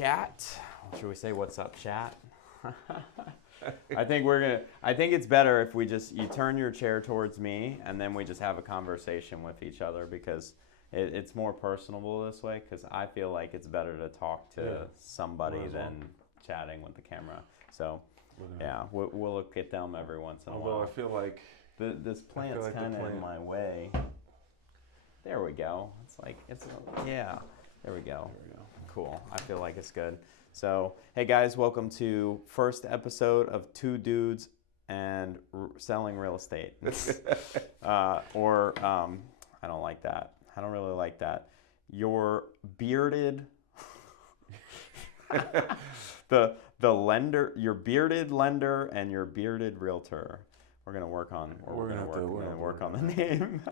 chat? Should we say what's up, chat? I think it's better if you turn your chair towards me and then we just have a conversation with each other, because it's more personable this way, because I feel like it's better to talk to somebody than chatting with the camera. So yeah, we'll look at them every once in a while. Although I feel like this plant's kind of in my way. There we go. There we go. Cool. I feel like it's good. So, hey guys, welcome to first episode of Two Dudes and Selling Real Estate. I don't like that. I don't really like that. Your bearded, the lender, your bearded lender and your bearded realtor. We're gonna work on the name.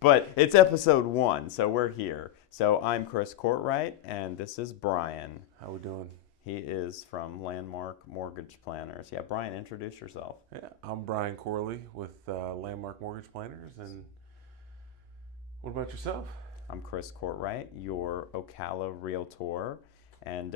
But it's episode 1, so we're here. So I'm Chris Courtwright, and this is Brian. How we doing? He is from Landmark Mortgage Planners. Yeah, Brian, introduce yourself. Yeah, I'm Brian Corley with Landmark Mortgage Planners, and what about yourself? I'm Chris Courtwright, your Ocala Realtor, and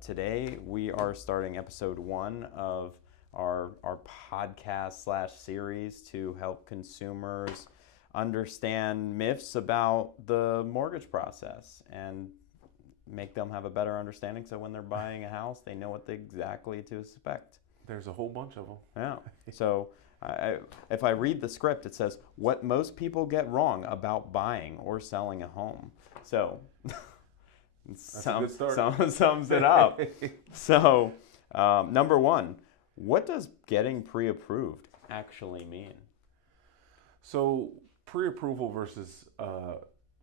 today we are starting episode 1 of our podcast / series to help consumers understand myths about the mortgage process and make them have a better understanding, so when they're buying a house, they know what exactly to expect. There's a whole bunch of them. Yeah. So if I read the script, it says what most people get wrong about buying or selling a home. So sums it up. So number 1, what does getting pre-approved actually mean? So pre-approval versus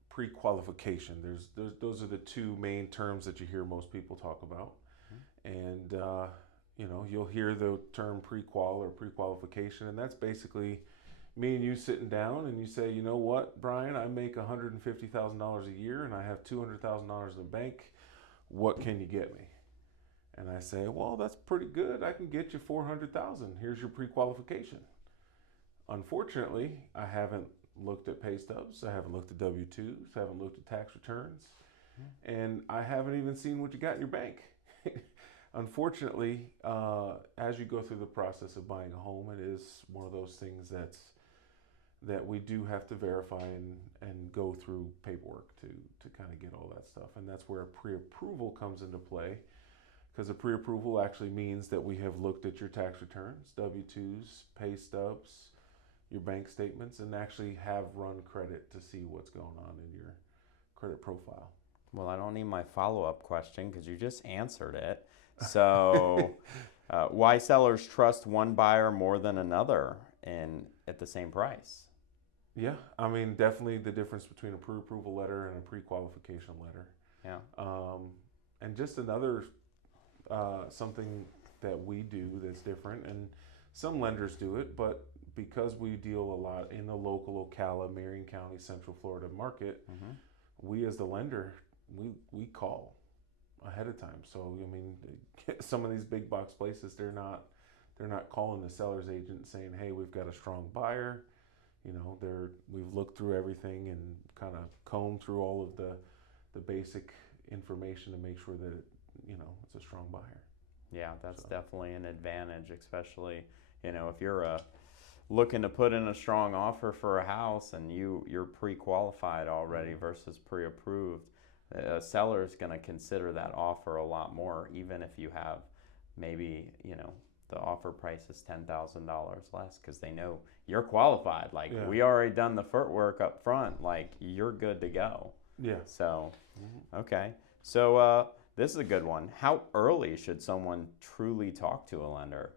pre-qualification. Those are the two main terms that you hear most people talk about. And you'll hear the term pre-qual or pre-qualification, and that's basically me and you sitting down and you say, you know what, Brian, I make $150,000 a year and I have $200,000 in the bank. What can you get me? And I say, well, that's pretty good. I can get you $400,000. Here's your pre-qualification. Unfortunately, I haven't looked at pay stubs. I haven't looked at W-2s. I haven't looked at tax returns. And I haven't even seen what you got in your bank. Unfortunately, as you go through the process of buying a home, it is one of those things that we do have to verify and go through paperwork to kind of get all that stuff. And that's where pre-approval comes into play. Because a pre-approval actually means that we have looked at your tax returns, W-2s, pay stubs, your bank statements, and actually have run credit to see what's going on in your credit profile. Well, I don't need my follow-up question because you just answered it. So why sellers trust one buyer more than another at the same price? Yeah, I mean, definitely the difference between a pre-approval letter and a pre-qualification letter. Yeah. And just another something that we do that's different, and some lenders do it, but because we deal a lot in the local Ocala, Marion County, Central Florida market, we as the lender, we call ahead of time. So I mean, some of these big box places, they're not calling the seller's agent saying, hey, we've got a strong buyer. We've looked through everything and kind of combed through all of the basic information to make sure that it's a strong buyer. Yeah, that's definitely an advantage, especially, if you're looking to put in a strong offer for a house and you're pre-qualified already versus pre-approved. A seller is going to consider that offer a lot more, even if you have maybe, the offer price is $10,000 less, because they know you're qualified. We already done the footwork up front. You're good to go. Yeah. So, okay. So, this is a good one. How early should someone truly talk to a lender?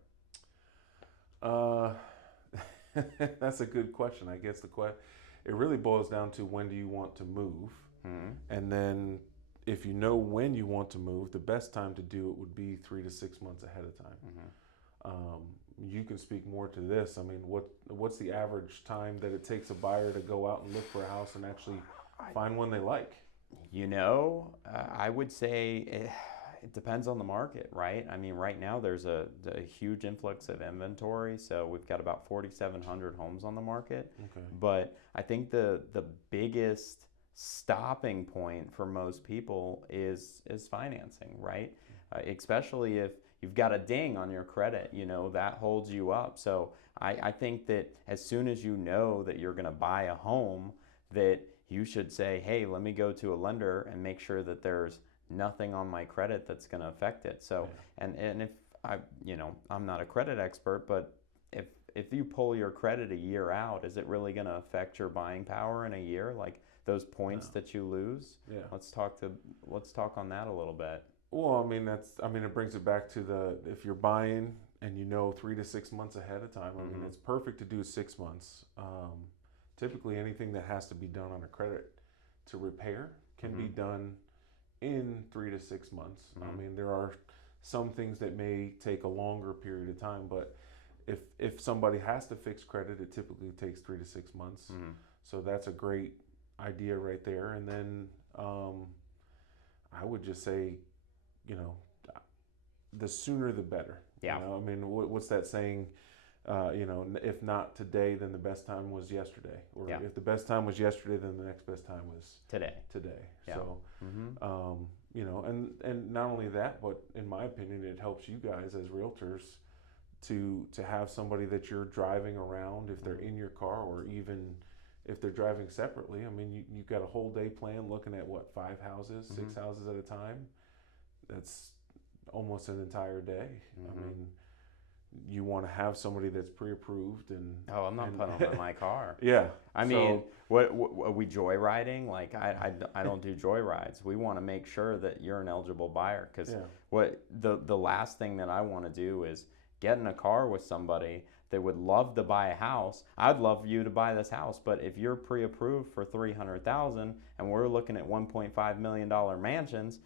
That's a good question. I guess it really boils down to when do you want to move? And then if you know when you want to move, the best time to do it would be 3 to 6 months ahead of time. You can speak more to this. I mean, what's the average time that it takes a buyer to go out and look for a house and actually find one they like? I would say it depends on the market, right? I mean, right now there's a huge influx of inventory. So we've got about 4,700 homes on the market. Okay. But I think the biggest stopping point for most people is financing, right? Especially if you've got a ding on your credit, that holds you up. So I think that as soon as you know that you're going to buy a home, that you should say, hey, let me go to a lender and make sure that there's nothing on my credit that's going to affect it. So, and if I'm not a credit expert, but if you pull your credit a year out, is it really going to affect your buying power in a year? Like those points that you lose? Yeah. Let's talk on that a little bit. Well, it brings it back to if you're buying and 3 to 6 months ahead of time, it's perfect to do 6 months. Typically anything that has to be done on a credit to repair can be done in 3 to 6 months. There are some things that may take a longer period of time, but if somebody has to fix credit, it typically takes 3 to 6 months. So that's a great idea right there. And then I would just say, the sooner the better. Yeah. What's that saying? If not today, then the best time was yesterday. Or if the best time was yesterday, then the next best time was today. Yeah. So, and not only that, but in my opinion, it helps you guys as realtors to have somebody that you're driving around if they're in your car, or even if they're driving separately. You've got a whole day plan looking at 5 houses, 6 houses at a time. That's almost an entire day. You want to have somebody that's pre-approved and I'm not putting them in my car. Yeah. What are we joyriding? Like I don't do joyrides. We want to make sure that you're an eligible buyer, because what the last thing that I want to do is get in a car with somebody that would love to buy a house. I'd love you to buy this house, but if you're pre-approved for $300,000 and we're looking at $1.5 million mansions,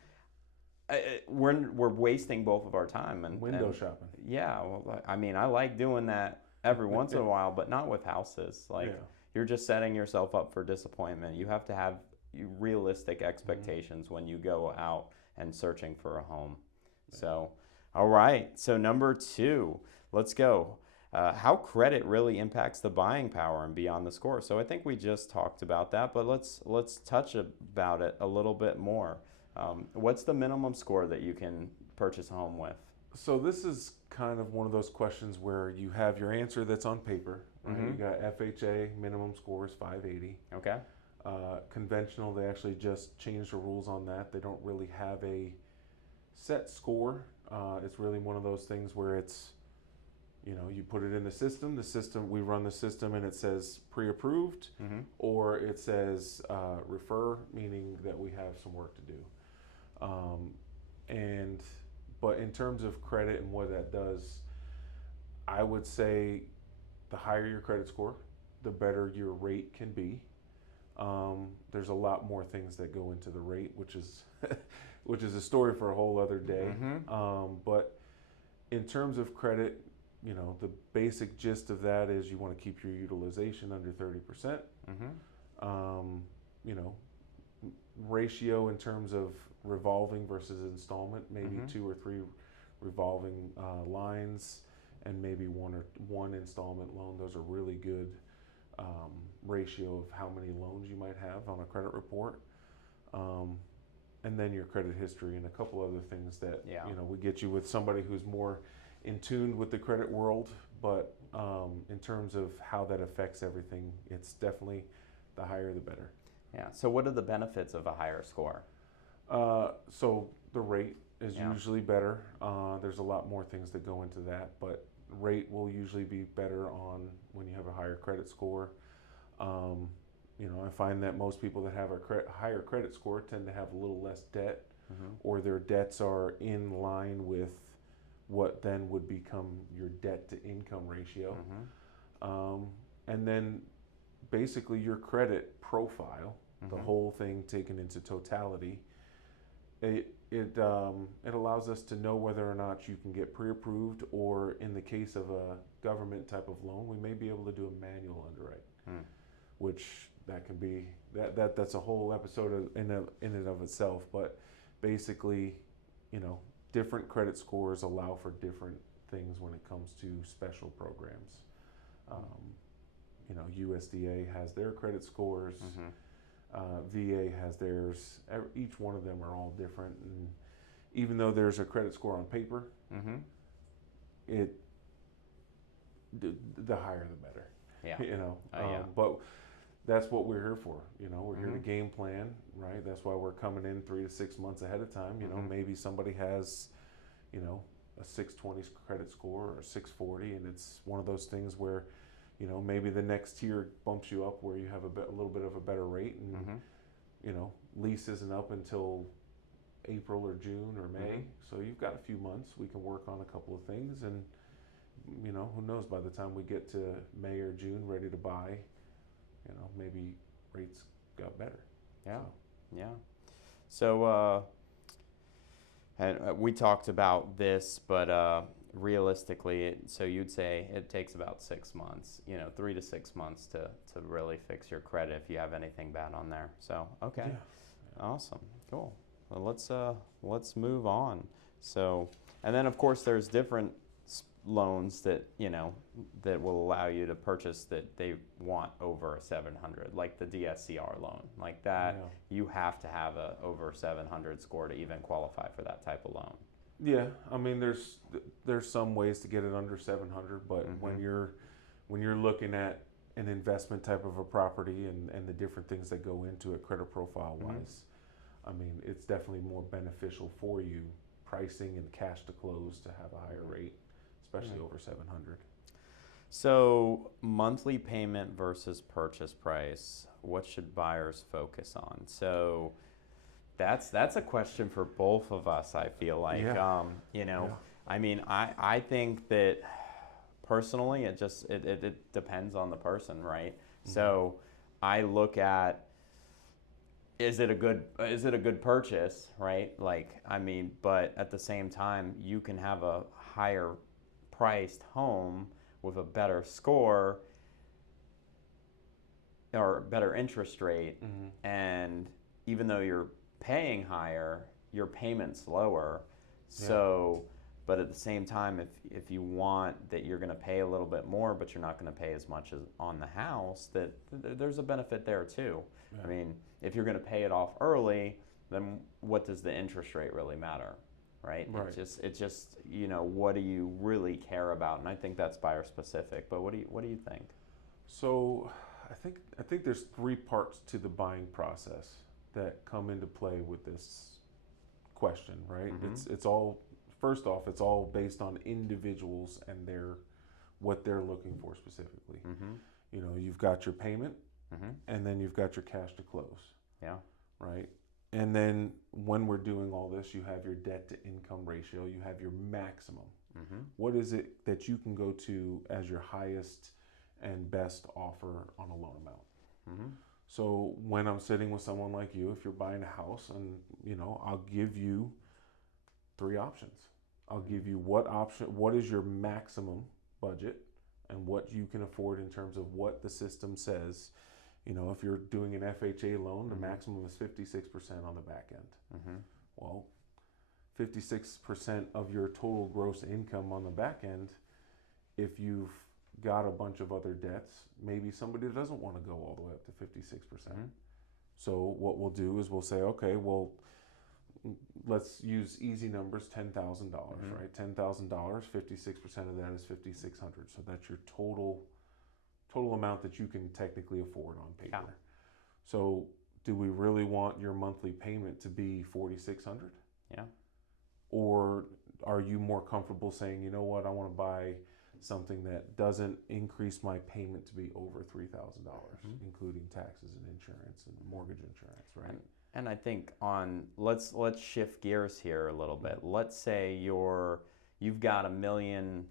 we're wasting both of our time and window shopping. Yeah, well, I like doing that every once in a while, but not with houses. You're just setting yourself up for disappointment. You have to have realistic expectations when you go out and searching for a home. So, all right. So number 2, let's go. How credit really impacts the buying power and beyond the score. So I think we just talked about that, but let's touch about it a little bit more. What's the minimum score that you can purchase a home with? So this is kind of one of those questions where you have your answer that's on paper. Right? You got FHA minimum score is 580. Okay. Conventional, they actually just changed the rules on that. They don't really have a set score. It's really one of those things where it's, you put it in the system, we run the system and it says pre-approved, or it says refer, meaning that we have some work to do. But in terms of credit and what that does, I would say the higher your credit score, the better your rate can be. There's a lot more things that go into the rate, which is a story for a whole other day. But in terms of credit, the basic gist of that is you want to keep your utilization under 30%. Ratio in terms of revolving versus installment, maybe 2 or 3 revolving lines and maybe one installment loan. Those are really good ratio of how many loans you might have on a credit report. And then your credit history and a couple other things that we get you with somebody who's more in tune with the credit world. But in terms of how that affects everything, it's definitely the higher the better. Yeah. So what are the benefits of a higher score? So the rate is usually better. There's a lot more things that go into that, but rate will usually be better on when you have a higher credit score. I find that most people that have a higher credit score tend to have a little less debt, or their debts are in line with what then would become your debt to income ratio. And then basically your credit profile, the whole thing taken into totality, it allows us to know whether or not you can get pre-approved, or in the case of a government type of loan, we may be able to do a manual underwrite, which that can be that's a whole episode in and of itself. But basically, different credit scores allow for different things when it comes to special programs. USDA has their credit scores. VA has theirs. Each one of them are all different, and even though there's a credit score on paper, Mm-hmm. it the higher the better. Yeah. You know, Yeah. but that's what we're here for. You know, we're here to Mm-hmm. game plan, right? That's why we're coming in 3 to 6 months ahead of time. You know, Mm-hmm. maybe somebody has, you know, a 620 credit score or a 640, and it's one of those things where, you know, maybe the next tier bumps you up where you have a little bit of a better rate, and Mm-hmm. you know, lease isn't up until April or June or May, Mm-hmm. so you've got a few months. We can work on a couple of things, and you know, who knows, by the time we get to May or June ready to buy, you know, maybe rates got better. Yeah. So, Yeah. So, and we talked about this, but realistically, so you'd say it takes about 6 months, 3 to 6 months to really fix your credit if you have anything bad on there. So, okay, yeah. awesome, cool. Well, let's move on. So, and then of course there's different loans that will allow you to purchase that they want over a 700, like the DSCR loan, like that. Yeah. You have to have a over 700 score to even qualify for that type of loan. Yeah, I mean, there's some ways to get it under 700, but Mm-hmm. when you're looking at an investment type of a property and the different things that go into it credit profile wise, Mm-hmm. I mean, it's definitely more beneficial for you pricing and cash to close to have a higher rate, especially Yeah. over 700. So monthly payment versus purchase price, what should buyers focus on? So that's a question for both of us, I feel like. Yeah. Yeah. I mean, I think that personally it depends on the person, right? Mm-hmm. So I look at, is it a good purchase, right? Like, I mean, but at the same time, you can have a higher priced home with a better score or better interest rate, Mm-hmm. and even though you're paying higher, your payment's lower. Yeah. So, but at the same time, if you want that you're going to pay a little bit more, but you're not going to pay as much as on the house, there's a benefit there too. Yeah. I mean, if you're going to pay it off early, then what does the interest rate really matter, right? Right. It's just what do you really care about? And I think that's buyer specific. But what do you think? So I think there's 3 parts to the buying process that come into play with this question, right? Mm-hmm. It's all, first off, it's all based on individuals and what they're looking for specifically. Mm-hmm. You know, you've got your payment, Mm-hmm. and then you've got your cash to close, Yeah. right? And then when we're doing all this, you have your debt to income ratio, you have your maximum. Mm-hmm. What is it that you can go to as your highest and best offer on a loan amount? Mm-hmm. So when I'm sitting with someone like you, if you're buying a house, and I'll give you 3 options. I'll give you what is your maximum budget and what you can afford in terms of what the system says. You know, if you're doing an FHA loan, the Mm-hmm. maximum is 56% on the back end. Mm-hmm. Well, 56% of your total gross income on the back end, if you've got a bunch of other debts, maybe somebody doesn't want to go all the way up to 56%. Mm-hmm. So what we'll do is we'll say, okay, well, let's use easy numbers, $10,000, Mm-hmm. right? $10,000, 56% of that is 5,600. So that's your total amount that you can technically afford on paper. Yeah. So do we really want your monthly payment to be 4,600? Yeah. Or are you more comfortable saying, you know what, I want to buy something that doesn't increase my payment to be over $3,000, Mm-hmm. including taxes and insurance and mortgage insurance, right? And I think let's shift gears here a little bit. Let's say you've got $1.2 million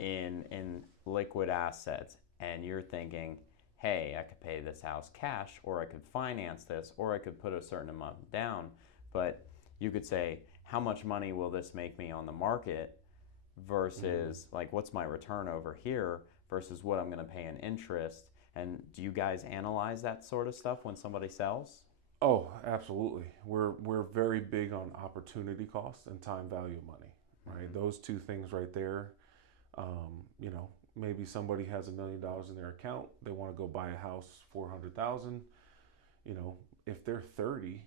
in liquid assets, and you're thinking, hey, I could pay this house cash, or I could finance this, or I could put a certain amount down. But you could say, how much money will this make me on the market versus like what's my return over here versus what I'm going to pay in interest? And do you guys analyze that sort of stuff when somebody sells? Oh, absolutely. We're very big on opportunity cost and time value of money, right? Mhm. Those 2 things right there. Maybe somebody has $1 million in their account. They want to go buy a house, 400,000. you know, if they're 30,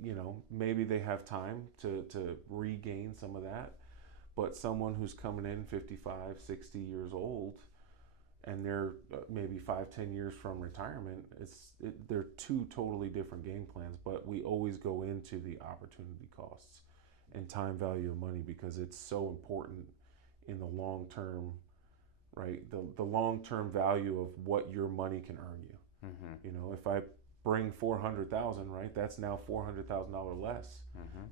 you know, maybe they have time to regain some of that. But someone who's coming in 55, 60 years old, and they're maybe 5, 10 years from retirement, they're two totally different game plans. But we always go into the opportunity costs and time value of money because it's so important in the long term, right? The long term value of what your money can earn you. You know, if I bring 400,000, right, that's now $400,000 less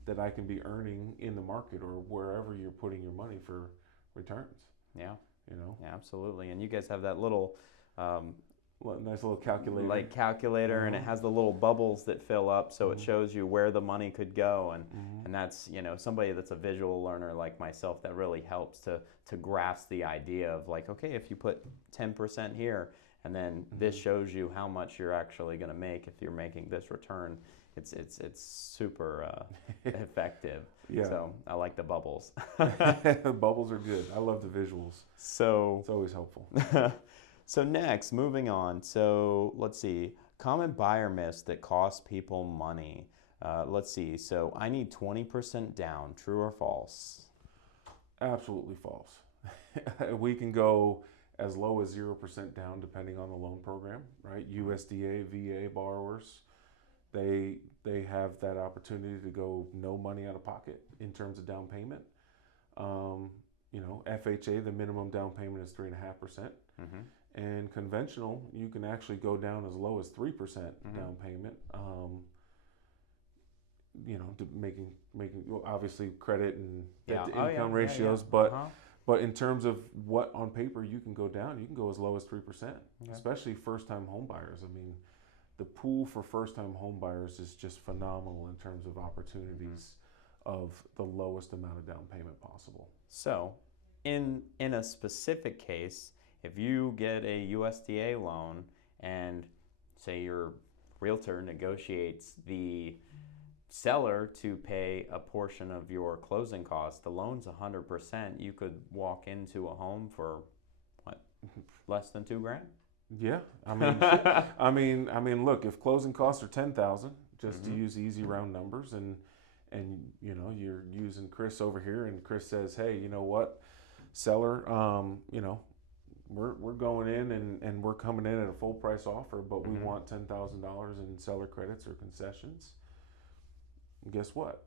that I can be earning in the market or wherever you're putting your money for returns. Yeah. You know, Yeah, absolutely. And you guys have that little nice little calculator, like calculator, and it has the little bubbles that fill up, so it shows you where the money could go, and that's, you know, somebody that's a visual learner like myself, that really helps to grasp the idea of like, okay, if you put 10% here, and then this shows you how much you're actually going to make if you're making this return. It's super effective. Yeah. So I like the bubbles. Bubbles are good. I love the visuals. So It's always helpful. so next, moving on. So let's see, common buyer myths that cost people money. Let's see. So I need 20% down. True or false? Absolutely false. We can go as low as 0% down depending on the loan program, right? USDA, VA borrowers, they have that opportunity to go no money out of pocket in terms of down payment. You know, FHA, the minimum down payment is 3.5%. And conventional, you can actually go down as low as 3% down payment. You know, making well, obviously credit and debt to income ratios, but in terms of what on paper you can go down, you can go as low as 3%, especially first-time home buyers. I mean, the pool for first-time home buyers is just phenomenal in terms of opportunities of the lowest amount of down payment possible. So, in a specific case, if you get a USDA loan and say your realtor negotiates the seller to pay a portion of your closing costs, the loan's 100%, you could walk into a home for what, less than $2,000? Yeah, I mean, look, if closing costs are 10,000, just to use easy round numbers, and you know, you're using Chris over here, and Chris says, hey, you know what, seller, you know, we're going in and we're coming in at a full price offer, but we want $10,000 in seller credits or concessions. And guess what?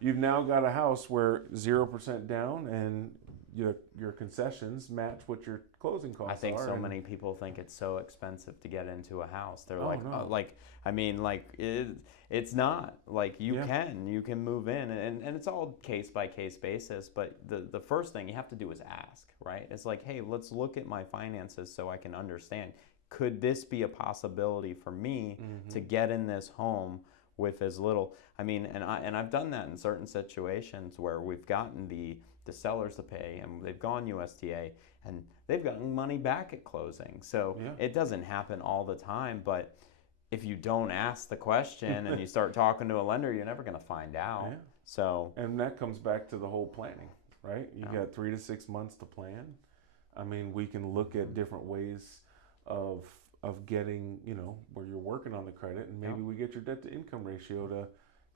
You've now got a house where 0% down and your concessions match what your closing costs are. I think so many people think it's so expensive to get into a house. They're like, no. like, I mean, like it's not. Like you can move in, and it's all case by case basis. But the first thing you have to do is ask, right? It's like, hey, let's look at my finances so I can understand. Could this be a possibility for me to get in this home with as little? I mean, and I've done that in certain situations where we've gotten the sellers to pay, and they've gone USDA, and they've gotten money back at closing. So it doesn't happen all the time, but if you don't ask the question and you start talking to a lender, you're never going to find out. Yeah. So, and that comes back to the whole planning, right? You got 3 to 6 months to plan. I mean, we can look at different ways of getting, you know, where you're working on the credit, and maybe we get your debt to income ratio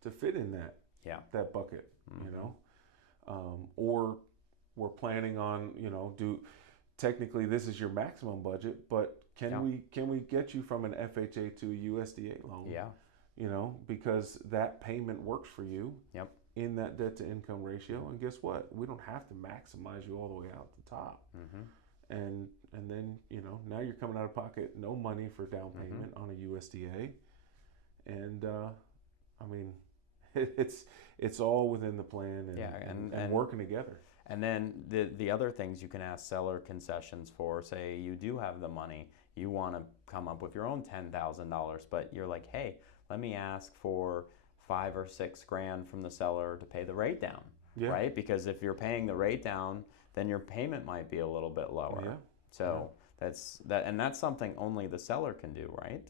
to fit in that bucket, you know. Or we're planning on, you know, technically this is your maximum budget, but can we get you from an FHA to a USDA loan? Yeah. You know, because that payment works for you. Yep. In that debt to income ratio, and guess what? We don't have to maximize you all the way out the top. And then, you know, now you're coming out of pocket, no money for down payment on a USDA, and I mean, it's all within the plan and working together. And then the other things you can ask seller concessions for, say you do have the money, you want to come up with your own $10,000, but you're like, hey, let me ask for $5 or $6 grand from the seller to pay the rate down, right? Because if you're paying the rate down, then your payment might be a little bit lower. Yeah. So that's something only the seller can do, right?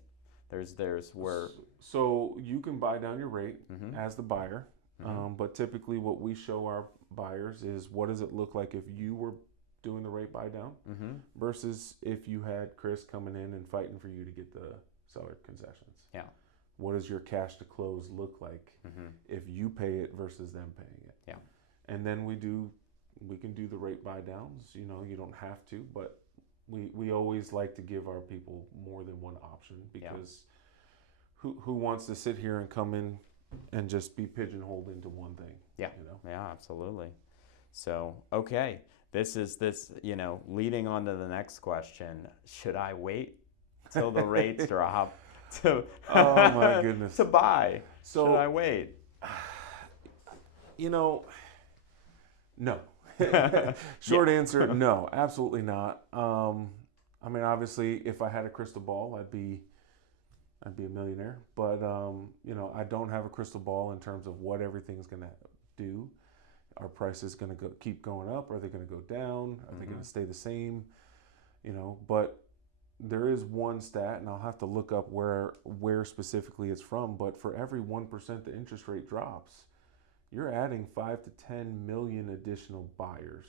There's where. So you can buy down your rate as the buyer, but typically what we show our buyers is what does it look like if you were doing the rate buy down versus if you had Chris coming in and fighting for you to get the seller concessions. Yeah. What does your cash to close look like if you pay it versus them paying it? Yeah. And then we can do the rate buy downs. You know, you don't have to, but we always like to give our people more than one option, because who wants to sit here and come in and just be pigeonholed into one thing? Yeah. You know? Yeah, absolutely. So, okay. This, leading on to the next question. Should I wait till the rates drop to Oh my goodness. to buy? So, should I wait? You know, no. Short answer, no, absolutely not. I mean, obviously, if I had a crystal ball, I'd be a millionaire. But you know, I don't have a crystal ball in terms of what everything's going to do. Are prices going to keep going up? Are they going to go down? Are they going to stay the same? You know, but there is one stat, and I'll have to look up where specifically it's from. But for every 1% the interest rate drops, you're adding 5 to 10 million additional buyers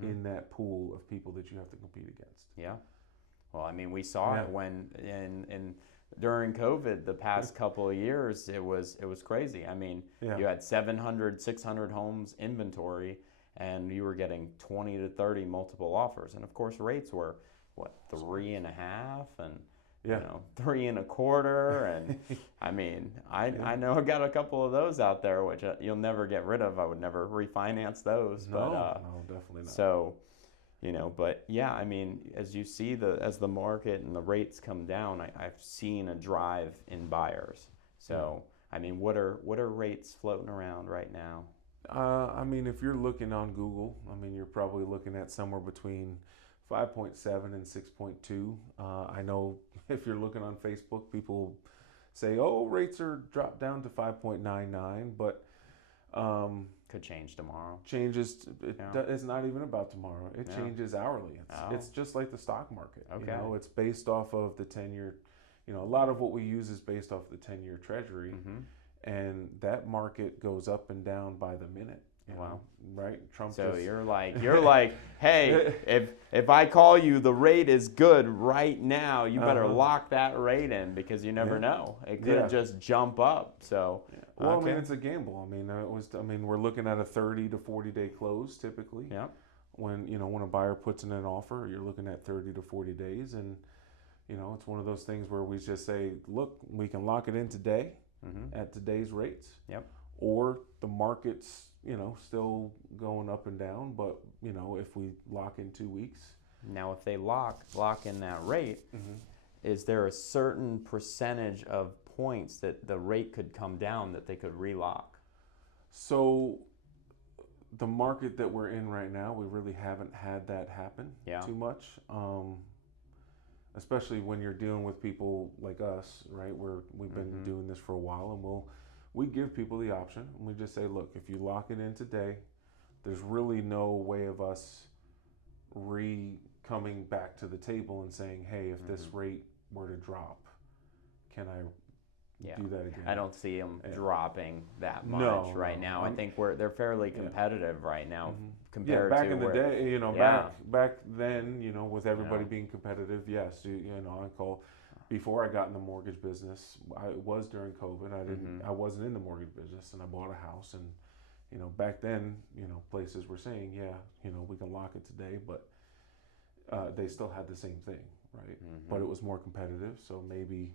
in that pool of people that you have to compete against. Yeah. Well, I mean, we saw it when during COVID, the past couple of years, it was crazy. I mean, you had 700, 600 homes inventory, and you were getting 20 to 30 multiple offers. And of course, rates were, 3.5 and, 3.25. And I mean, I know I got a couple of those out there, which you'll never get rid of. I would never refinance those. No, definitely not. So, but yeah, I mean, as you see as the market and the rates come down, I've seen a drive in buyers. So, I mean, what are rates floating around right now? I mean, if you're looking on Google, I mean, you're probably looking at somewhere between 5.7 and 6.2. I know if you're looking on Facebook, people say, "Oh, rates are dropped down to 5.99," but could change tomorrow. Changes. It's not even about tomorrow. It changes hourly. It's just like the stock market. Okay. You know, it's based off of the 10-year. You know, a lot of what we use is based off the 10-year Treasury, and that market goes up and down by the minute. Wow. Right? Trump. So you're like, hey, if I call you, the rate is good right now. You better lock that rate in, because you never know. It could just jump up. So. Well, I mean, it's a gamble. I mean, we're looking at a 30 to 40 day close typically. Yeah. When a buyer puts in an offer, you're looking at 30 to 40 days, and it's one of those things where we just say, look, we can lock it in today at today's rates. Yep. Or the market's still going up and down, but if we lock in 2 weeks. Now, if they lock in that rate, is there a certain percentage of points that the rate could come down that they could relock? So the market that we're in right now, we really haven't had that happen too much. Especially when you're dealing with people like us, right? We've been doing this for a while, and we give people the option, and we just say, look, if you lock it in today, there's really no way of us coming back to the table and saying, hey, if this rate were to drop, can I do that again? I don't see them dropping that much right now. I think they're fairly competitive right now compared back to in the day, back then, with everybody being competitive, yes, I call. Before I got in the mortgage business, it was during COVID. I wasn't in the mortgage business, and I bought a house, and back then, places were saying, we can lock it today, but they still had the same thing, right? But it was more competitive, so maybe.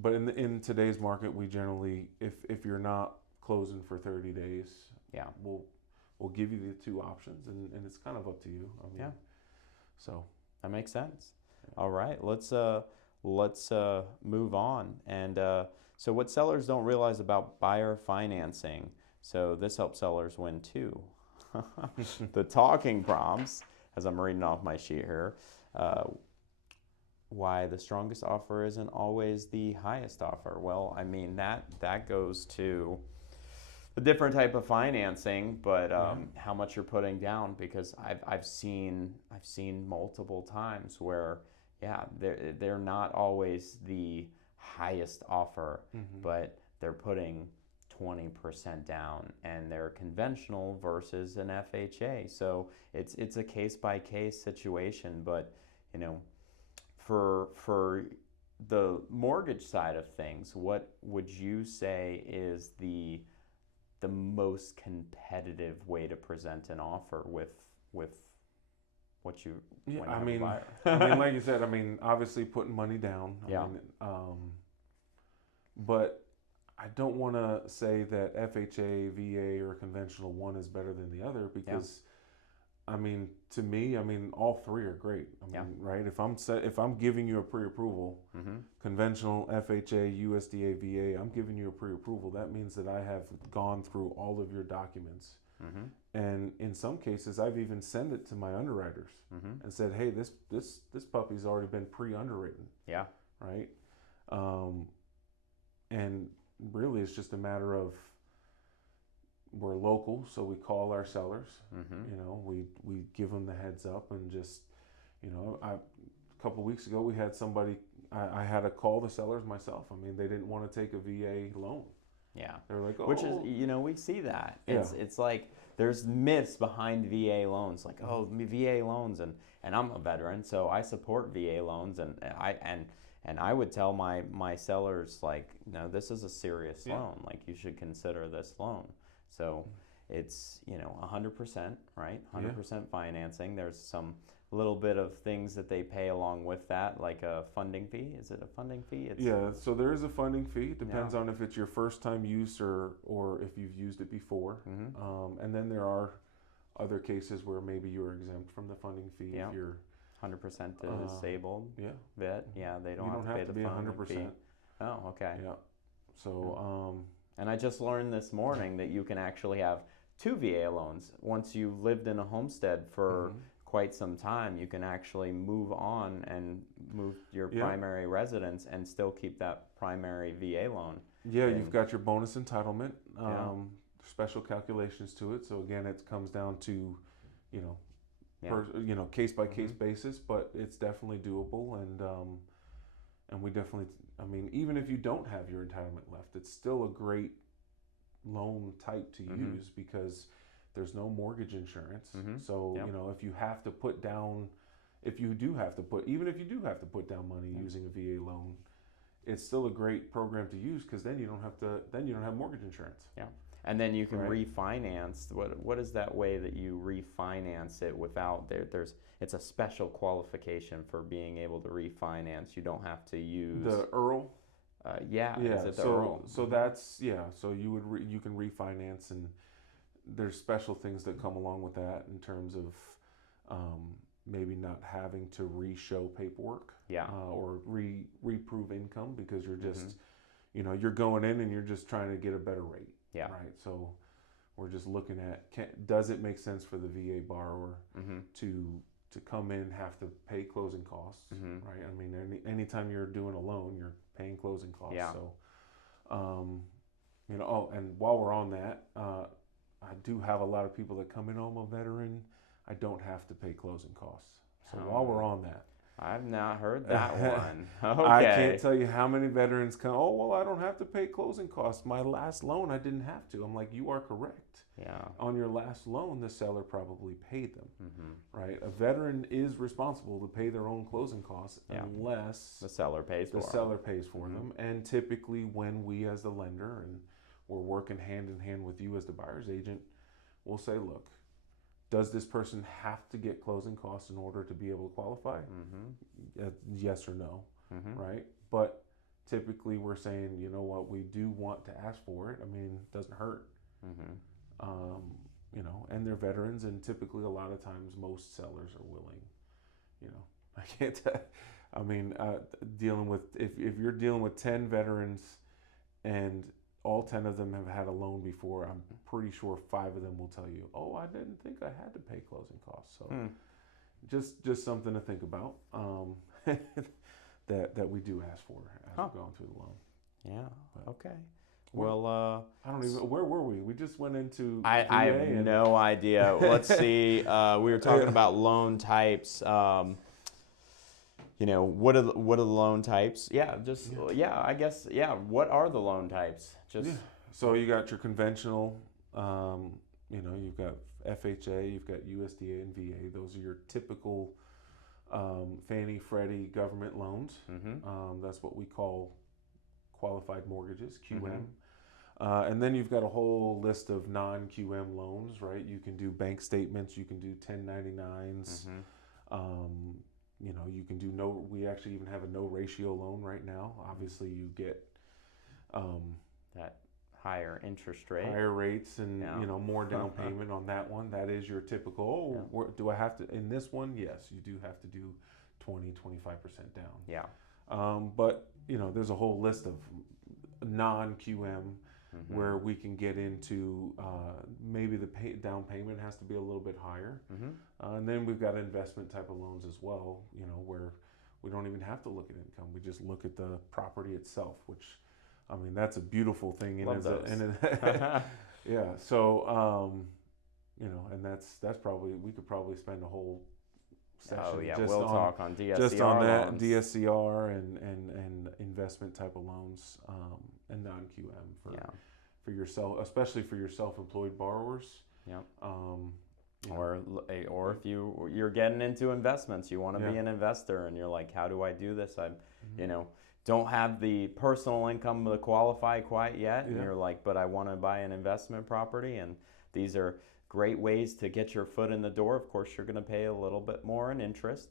But in today's market, we generally, if you're not closing for 30 days, we'll give you the two options, and it's kind of up to you. I mean, so that makes sense. All right, let's move on. And so what sellers don't realize about buyer financing. So this helps sellers win too. The talking prompts, as I'm reading off my sheet here. Why the strongest offer isn't always the highest offer. Well, I mean, that goes to the different type of financing, but how much you're putting down, because I've seen multiple times where they're not always the highest offer, but they're putting 20% down, and they're conventional versus an FHA. So it's a case by case situation, but for the mortgage side of things, what would you say is the most competitive way to present an offer with what you Yeah, when you I have a mean, buyer? like you said, I mean, obviously putting money down. Yeah. But I don't want to say that FHA, VA, or conventional one is better than the other because, I mean, to me, I mean, all three are great. I mean, right? If I'm giving you a pre-approval, conventional, FHA, USDA, VA, I'm giving you a pre-approval. That means that I have gone through all of your documents. And in some cases, I've even sent it to my underwriters and said, "Hey, this puppy's already been pre-underwritten." Yeah. Right. And really, it's just a matter of we're local, so we call our sellers. You know, we give them the heads up and just, you know, a couple weeks ago we had somebody. I had to call the sellers myself. I mean, they didn't want to take a VA loan. Yeah. They were like, "Oh," Which is, you know, we see that. Yeah. It's like there's myths behind VA loans, like, oh, VA loans, and I'm a veteran, so I support VA loans, and I would tell my sellers, like, no, this is a serious loan, like you should consider this loan. So it's, you know, 100%, right? 100% financing. There's some little bit of things that they pay along with that, like a funding fee. Is it a funding fee? Yeah, so there is a funding fee. It depends on if it's your first time use or if you've used it before. And then there are other cases where maybe you're exempt from the funding fee if you're 100% disabled. Vet. Yeah, they don't you have don't to pay have to the be funding 100%. fee. Oh, okay. Yeah. So and I just learned this morning that you can actually have two VA loans. Once you've lived in a homestead for quite some time, you can actually move on and move your primary residence and still keep that primary VA loan. Yeah, you've got your bonus entitlement. Special calculations to it. So again, it comes down to, you know, case by case basis, but it's definitely doable. And we definitely, I mean, even if you don't have your entitlement left, it's still a great loan type to use because there's no mortgage insurance. So, you know, if you have to put down, even if you do have to put down money using a VA loan, it's still a great program to use because then you don't have mortgage insurance. Yeah. And then you can refinance. What is that way that you refinance it without it's a special qualification for being able to refinance. You don't have to use the EARL. Yeah. Is it the so EARL? so that's so you can refinance, and there's special things that come along with that in terms of maybe not having to re-show paperwork or reprove income because you're just you know, you're going in and you're just trying to get a better rate. Right. So we're just looking at does it make sense for the VA borrower to come in and have to pay closing costs, right? I mean, anytime you're doing a loan, you're paying closing costs. So, you know, oh, and while we're on that, I do have a lot of people that come in, oh, I'm a veteran, I don't have to pay closing costs. So while we're on that, I've not heard that one. Okay. I can't tell you how many veterans come, oh, well, I don't have to pay closing costs. My last loan, I didn't have to. I'm like, you are correct. Yeah. On your last loan, the seller probably paid them, right? A veteran is responsible to pay their own closing costs unless the seller pays for them. And typically when we as the lender and we're working hand in hand with you as the buyer's agent, we'll say, look, does this person have to get closing costs in order to be able to qualify? Yes or no, right? But typically we're saying, you know what, we do want to ask for it. I mean, it doesn't hurt. You know, and they're veterans, and typically a lot of times most sellers are willing. You know, I can't. I mean, dealing with if you're dealing with 10 veterans, and all 10 of them have had a loan before, I'm pretty sure 5 of them will tell you, "Oh, I didn't think I had to pay closing costs." So, just something to think about. That we do ask for as we're going through the loan. Yeah. But, okay. Well, I don't even. Where were we? We just went into. I have no idea. Let's see. We were talking about loan types. You know, what are the loan types? Yeah, I guess. Yeah, what are the loan types? So you got your conventional. You know, you've got FHA, you've got USDA and VA. Those are your typical Fannie, Freddie government loans. Mm-hmm. That's what we call qualified mortgages, QM. Mm-hmm. And then you've got a whole list of non-QM loans, right? You can do bank statements, you can do 1099s. Mm-hmm. You know, you can do no. We actually even have a no ratio loan right now. Obviously, you get That higher interest rate. higher rates and Yeah. you know more down payment on that one. That is your typical. Oh, Yeah. do I have to in this one? Yes, you do have to do 25% down. Yeah. But you know, there's a whole list of non-QM Mm-hmm. where we can get into maybe the down payment has to be a little bit higher. Mm-hmm. And then we've got investment type of loans as well, you know, where we don't even have to look at income. We just look at the property itself, which, I mean, that's a beautiful thing. Love those. Yeah. So, you know, and that's probably, we could probably spend a whole session Oh yeah, just we'll on, talk on DSCR just on that loans. DSCR and investment type of loans and non-QM for yourself, especially for your self-employed borrowers. Yep. You know. Or if you're getting into investments, you want to be Yeah. an investor, and you're like, how do I do this? You know, don't have the personal income to qualify quite yet, and Yeah. you're like, but I want to buy an investment property, and these are great ways to get your foot in the door. Of course, you're going to pay a little bit more in interest,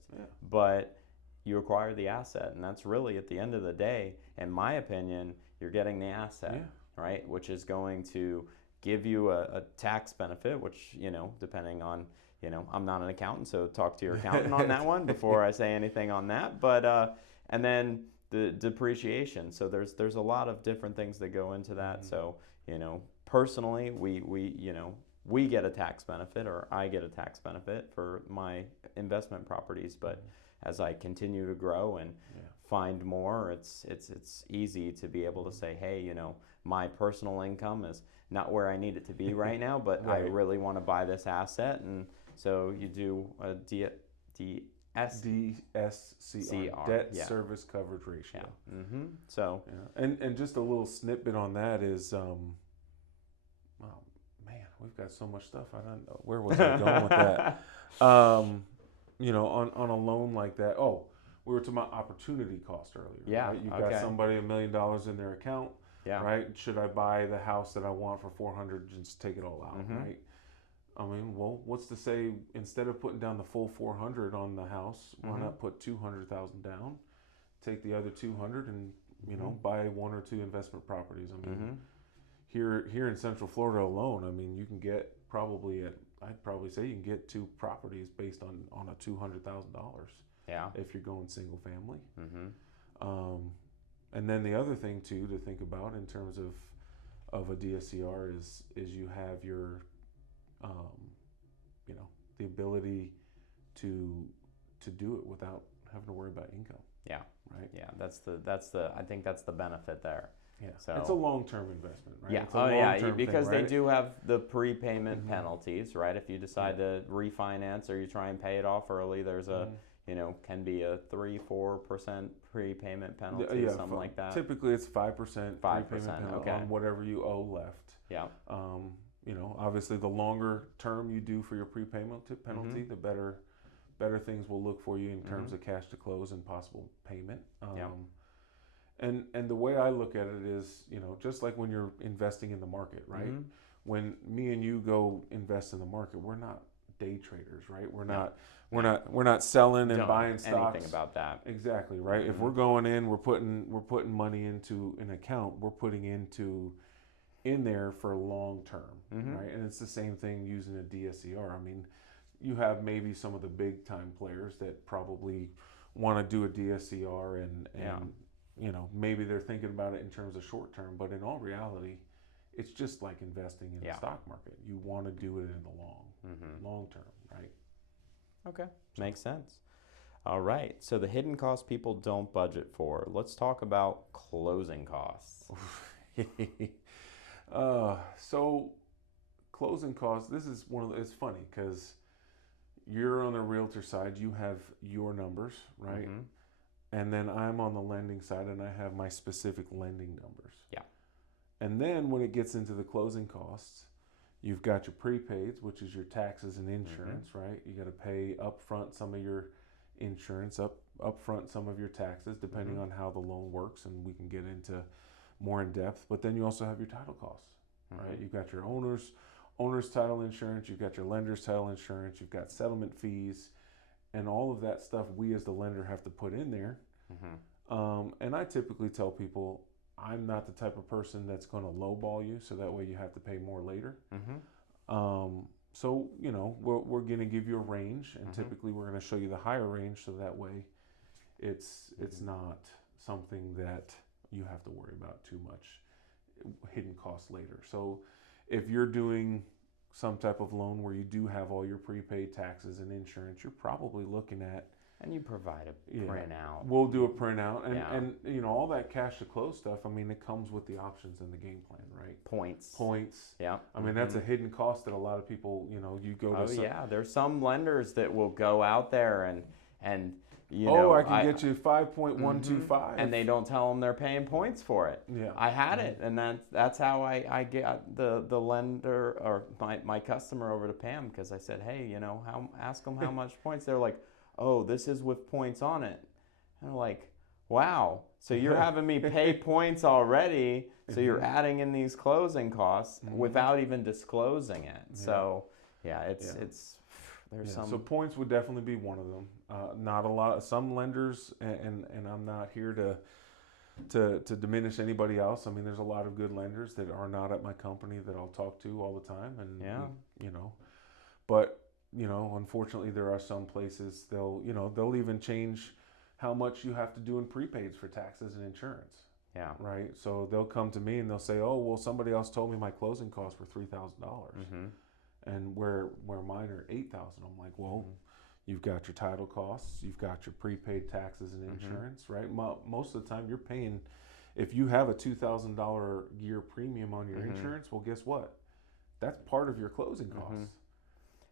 but you acquire the asset, and that's really at the end of the day, in my opinion, you're getting the asset, right? Which is going to give you a tax benefit, which, you know, depending on, you know, I'm not an accountant, so talk to your accountant on that one before I say anything on that. But and then the depreciation. So there's a lot of different things that go into that. So, you know, personally, we get a tax benefit, or I get a tax benefit for my investment properties. But as I continue to grow and find more, it's easy to be able to say, hey, you know, my personal income is not where I need it to be right now, but I really want to buy this asset. And so you do a DSCR, debt service coverage ratio. Yeah. Mm-hmm. So and just a little snippet on that is oh man, we've got so much stuff. I don't know where was I going with that. You know, on a loan like that. Oh, we were talking about opportunity cost earlier. Yeah. Right? You've got somebody $1 million in their account. Yeah. Right? Should I buy the house that I want for 400 and just take it all out? Right? I mean, well, what's to say instead of putting down the full 400 on the house, why not put 200,000 down, take the other 200 and you know buy 1 or 2 investment properties. I mean, here in Central Florida alone, I mean, you can get I'd probably say you can get 2 properties based on a $200,000. Yeah. If you're going single family. And then the other thing too to think about in terms of a DSCR is you have your you know, the ability to do it without having to worry about income. Yeah. Right. Yeah. That's the I think that's the benefit there. Yeah. So it's a long-term investment, right? Yeah. It's a long-term because thing, right? they do have the prepayment penalties, right? If you decide to refinance or you try and pay it off early, there's a you know, can be a 3-4% prepayment penalty, something like that. Typically, it's 5% prepayment penalty on whatever you owe left. Yeah. You know, obviously, the longer term you do for your prepayment penalty, the better things will look for you in terms of cash to close and possible payment. And the way I look at it is, you know, just like when you're investing in the market, right? When me and you go invest in the market, we're not day traders, right? We're not selling and buying stocks. Anything about that. Exactly, right? If we're going in, we're putting money into an account, we're putting in there for long term, right? And it's the same thing using a DSCR. I mean, you have maybe some of the big time players that probably want to do a DSCR and you know, maybe they're thinking about it in terms of short term, but in all reality, it's just like investing in the stock market. You want to do it in the long term, right? Okay, makes sense. All right, so the hidden costs people don't budget for. Let's talk about closing costs. So closing costs, this is it's funny because you're on the realtor side, you have your numbers, right? And then I'm on the lending side and I have my specific lending numbers. Yeah. And then when it gets into the closing costs, you've got your prepaids, which is your taxes and insurance, right? You got to pay upfront some of your insurance up front, some of your taxes, depending on how the loan works, and we can get into more in depth. But then you also have your title costs, right? You've got your owner's title insurance, you've got your lender's title insurance, you've got settlement fees, and all of that stuff we as the lender have to put in there. And I typically tell people, I'm not the type of person that's going to lowball you, so that way you have to pay more later. So, you know, we're going to give you a range, and typically we're going to show you the higher range, so that way it's not something that you have to worry about too much hidden costs later. So if you're doing some type of loan where you do have all your prepaid taxes and insurance, you're probably looking at, and you provide a printout. We'll do a printout, and you know, all that cash to close stuff. I mean, it comes with the options in the game plan, right? Points. Yeah. I mean, that's a hidden cost that a lot of people, you know, you go to. There's some lenders that will go out there and you know, I can get you 5.125, and they don't tell them they're paying points for it. Yeah, I had it, and that's how I get the lender or my customer over to Pam, because I said, hey, you know, ask them how much points. They're like, oh, this is with points on it. And I'm like, wow, so you're having me pay points already, so you're adding in these closing costs without even disclosing it. So there's some. So points would definitely be one of them. Not a lot. Some lenders, and I'm not here to diminish anybody else. I mean, there's a lot of good lenders that are not at my company that I'll talk to all the time, and you know, but you know, unfortunately, there are some places they'll even change how much you have to do in prepaids for taxes and insurance. Yeah. Right. So they'll come to me and they'll say, "Oh, well, somebody else told me my closing costs were $3,000, and where mine are $8,000." I'm like, well, you've got your title costs, you've got your prepaid taxes and insurance, right? Most of the time, you're paying. If you have a $2,000 year premium on your insurance, well, guess what? That's part of your closing costs.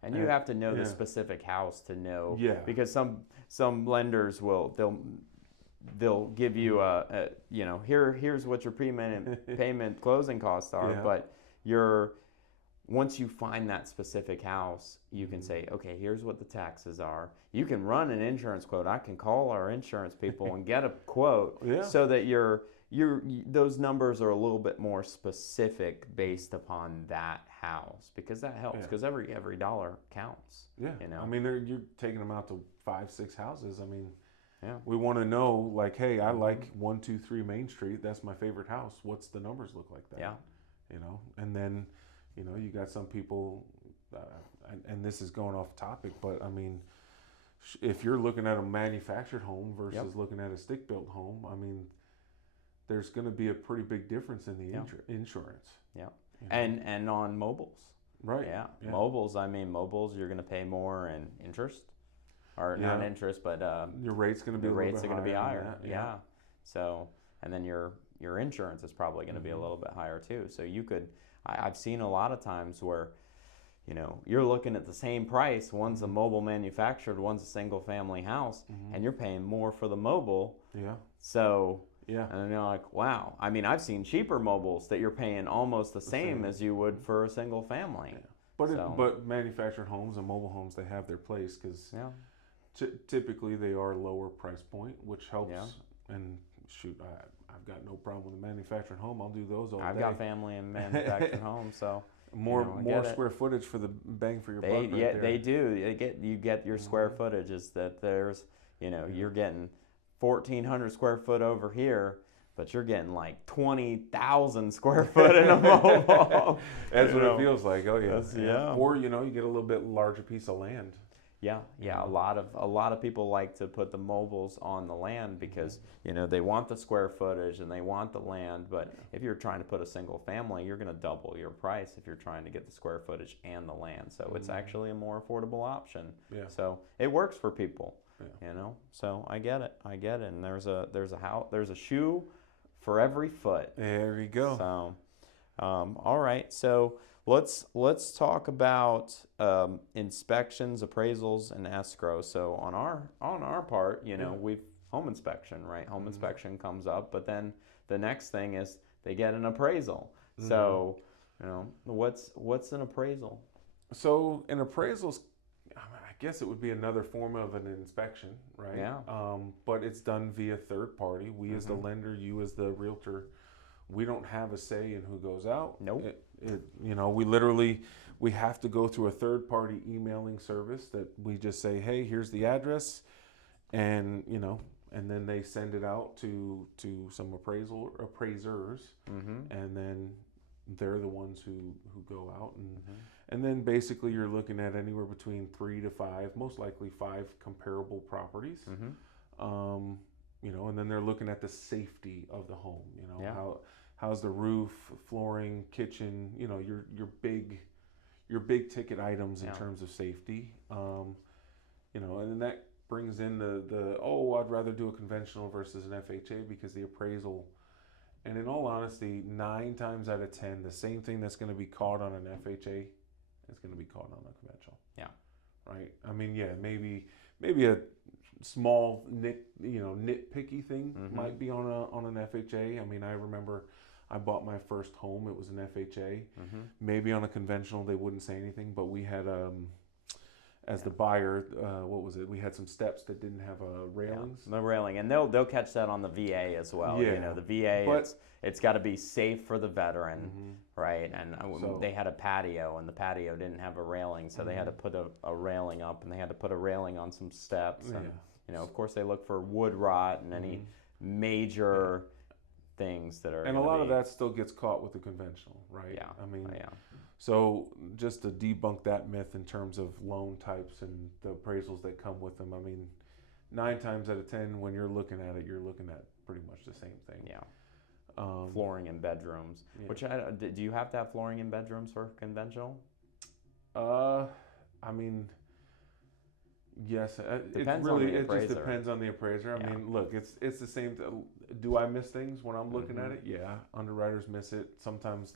And you have to know the specific house to know, because some lenders they'll give you a you know, here's what your payment closing costs are, but once you find that specific house, you can say, okay, here's what the taxes are. You can run an insurance quote. I can call our insurance people and get a quote, so that those numbers are a little bit more specific based upon that house, because that helps, because every dollar counts. Yeah, you know. I mean, you're taking them out to 5-6 houses. I mean, we want to know, like, hey, I like 123 Main Street. That's my favorite house. What's the numbers look like that? Yeah, you know, and then, you know, you got some people, and this is going off topic, but I mean, if you're looking at a manufactured home versus looking at a stick-built home, I mean, there's going to be a pretty big difference in the insurance. Yeah, you know? and on mobiles. Right. Yeah. Mobiles. I mean, mobiles. You're going to pay more in interest, or not interest, but your rate's going to be higher. Yeah. So, and then your insurance is probably going to be a little bit higher too. So you could. I've seen a lot of times where, you know, you're looking at the same price. One's a mobile manufactured, one's a single family house, and you're paying more for the mobile. Yeah. So. Yeah. And you're like, wow. I mean, I've seen cheaper mobiles that you're paying almost the same as you would for a single family. Yeah. But manufactured homes and mobile homes, they have their place, because typically they are lower price point, which helps. Yeah. And shoot, I've got no problem with a manufactured home. I'll do those all day. I've got family in manufactured homes, so more square footage for the bang for your buck. Right there. They do. You get your square footage. Is that there's, you know, you're getting 1,400 square foot over here, but you're getting like 20,000 square foot in a mobile. That's what it feels like. Oh yeah. Or, you know, you get a little bit larger piece of land. Yeah. A lot of people like to put the mobiles on the land because, you know, they want the square footage and they want the land. But if you're trying to put a single family, you're going to double your price if you're trying to get the square footage and the land. So it's actually a more affordable option. Yeah. So it works for people. Yeah. You know, so I get it, and there's a shoe for every foot. There you go. So, all right, so let's talk about inspections, appraisals, and escrow. So on our part, you know, we've home inspection, right? Home inspection comes up, but then the next thing is they get an appraisal. So, you know, what's an appraisal? So an appraisal's, I guess it would be another form of an inspection, right? Yeah. But it's done via third party. We as the Mm-hmm. lender, you as the realtor, we don't have a say in who goes out. Nope. We have to go through a third party emailing service that we just say, hey, here's the address, and and then they send it out to some appraisers, Mm-hmm. and then they're the ones who go out, Mm-hmm. and then basically you're looking at anywhere between 3 to 5, most likely 5 comparable properties. Mm-hmm. And then they're looking at the safety of the home. Yeah. How's the roof, flooring, kitchen, your big ticket items in Yeah. terms of safety. And then that brings in the I'd rather do a conventional versus an FHA because the appraisal. And in all honesty, 9 times out of 10, the same thing that's going to be caught on an FHA is going to be caught on a conventional. Yeah. Right. I mean, yeah, maybe a small nitpicky thing Mm-hmm. might be on an FHA. I mean, I remember I bought my first home. It was an FHA. Mm-hmm. Maybe on a conventional they wouldn't say anything, but we had as the buyer, what was it? We had some steps that didn't have railings. Yeah, no railing, and they'll catch that on the VA as well. Yeah. The VA, But- it's got to be safe for the veteran, Mhm. right? And So- they had a patio, and the patio didn't have a railing, so they had to put a railing up, and they had to put a railing on some steps. And Yeah. of course, they look for wood rot and any major things that are. And a gonna lot of be- that still gets caught with the conventional, right? Yeah. I mean, yeah. so just to debunk that myth in terms of loan types and the appraisals that come with them, I mean, 9 times out of 10, when you're looking at it, you're looking at pretty much the same thing. Yeah. Um, Flooring in bedrooms. Yeah. Which do you have to have flooring in bedrooms for conventional? I mean, yes. Depends on the It just appraiser. depends on the appraiser. I Yeah. mean, look, it's the same. Do I miss things when I'm looking at Mhm. it? Yeah, underwriters miss it sometimes.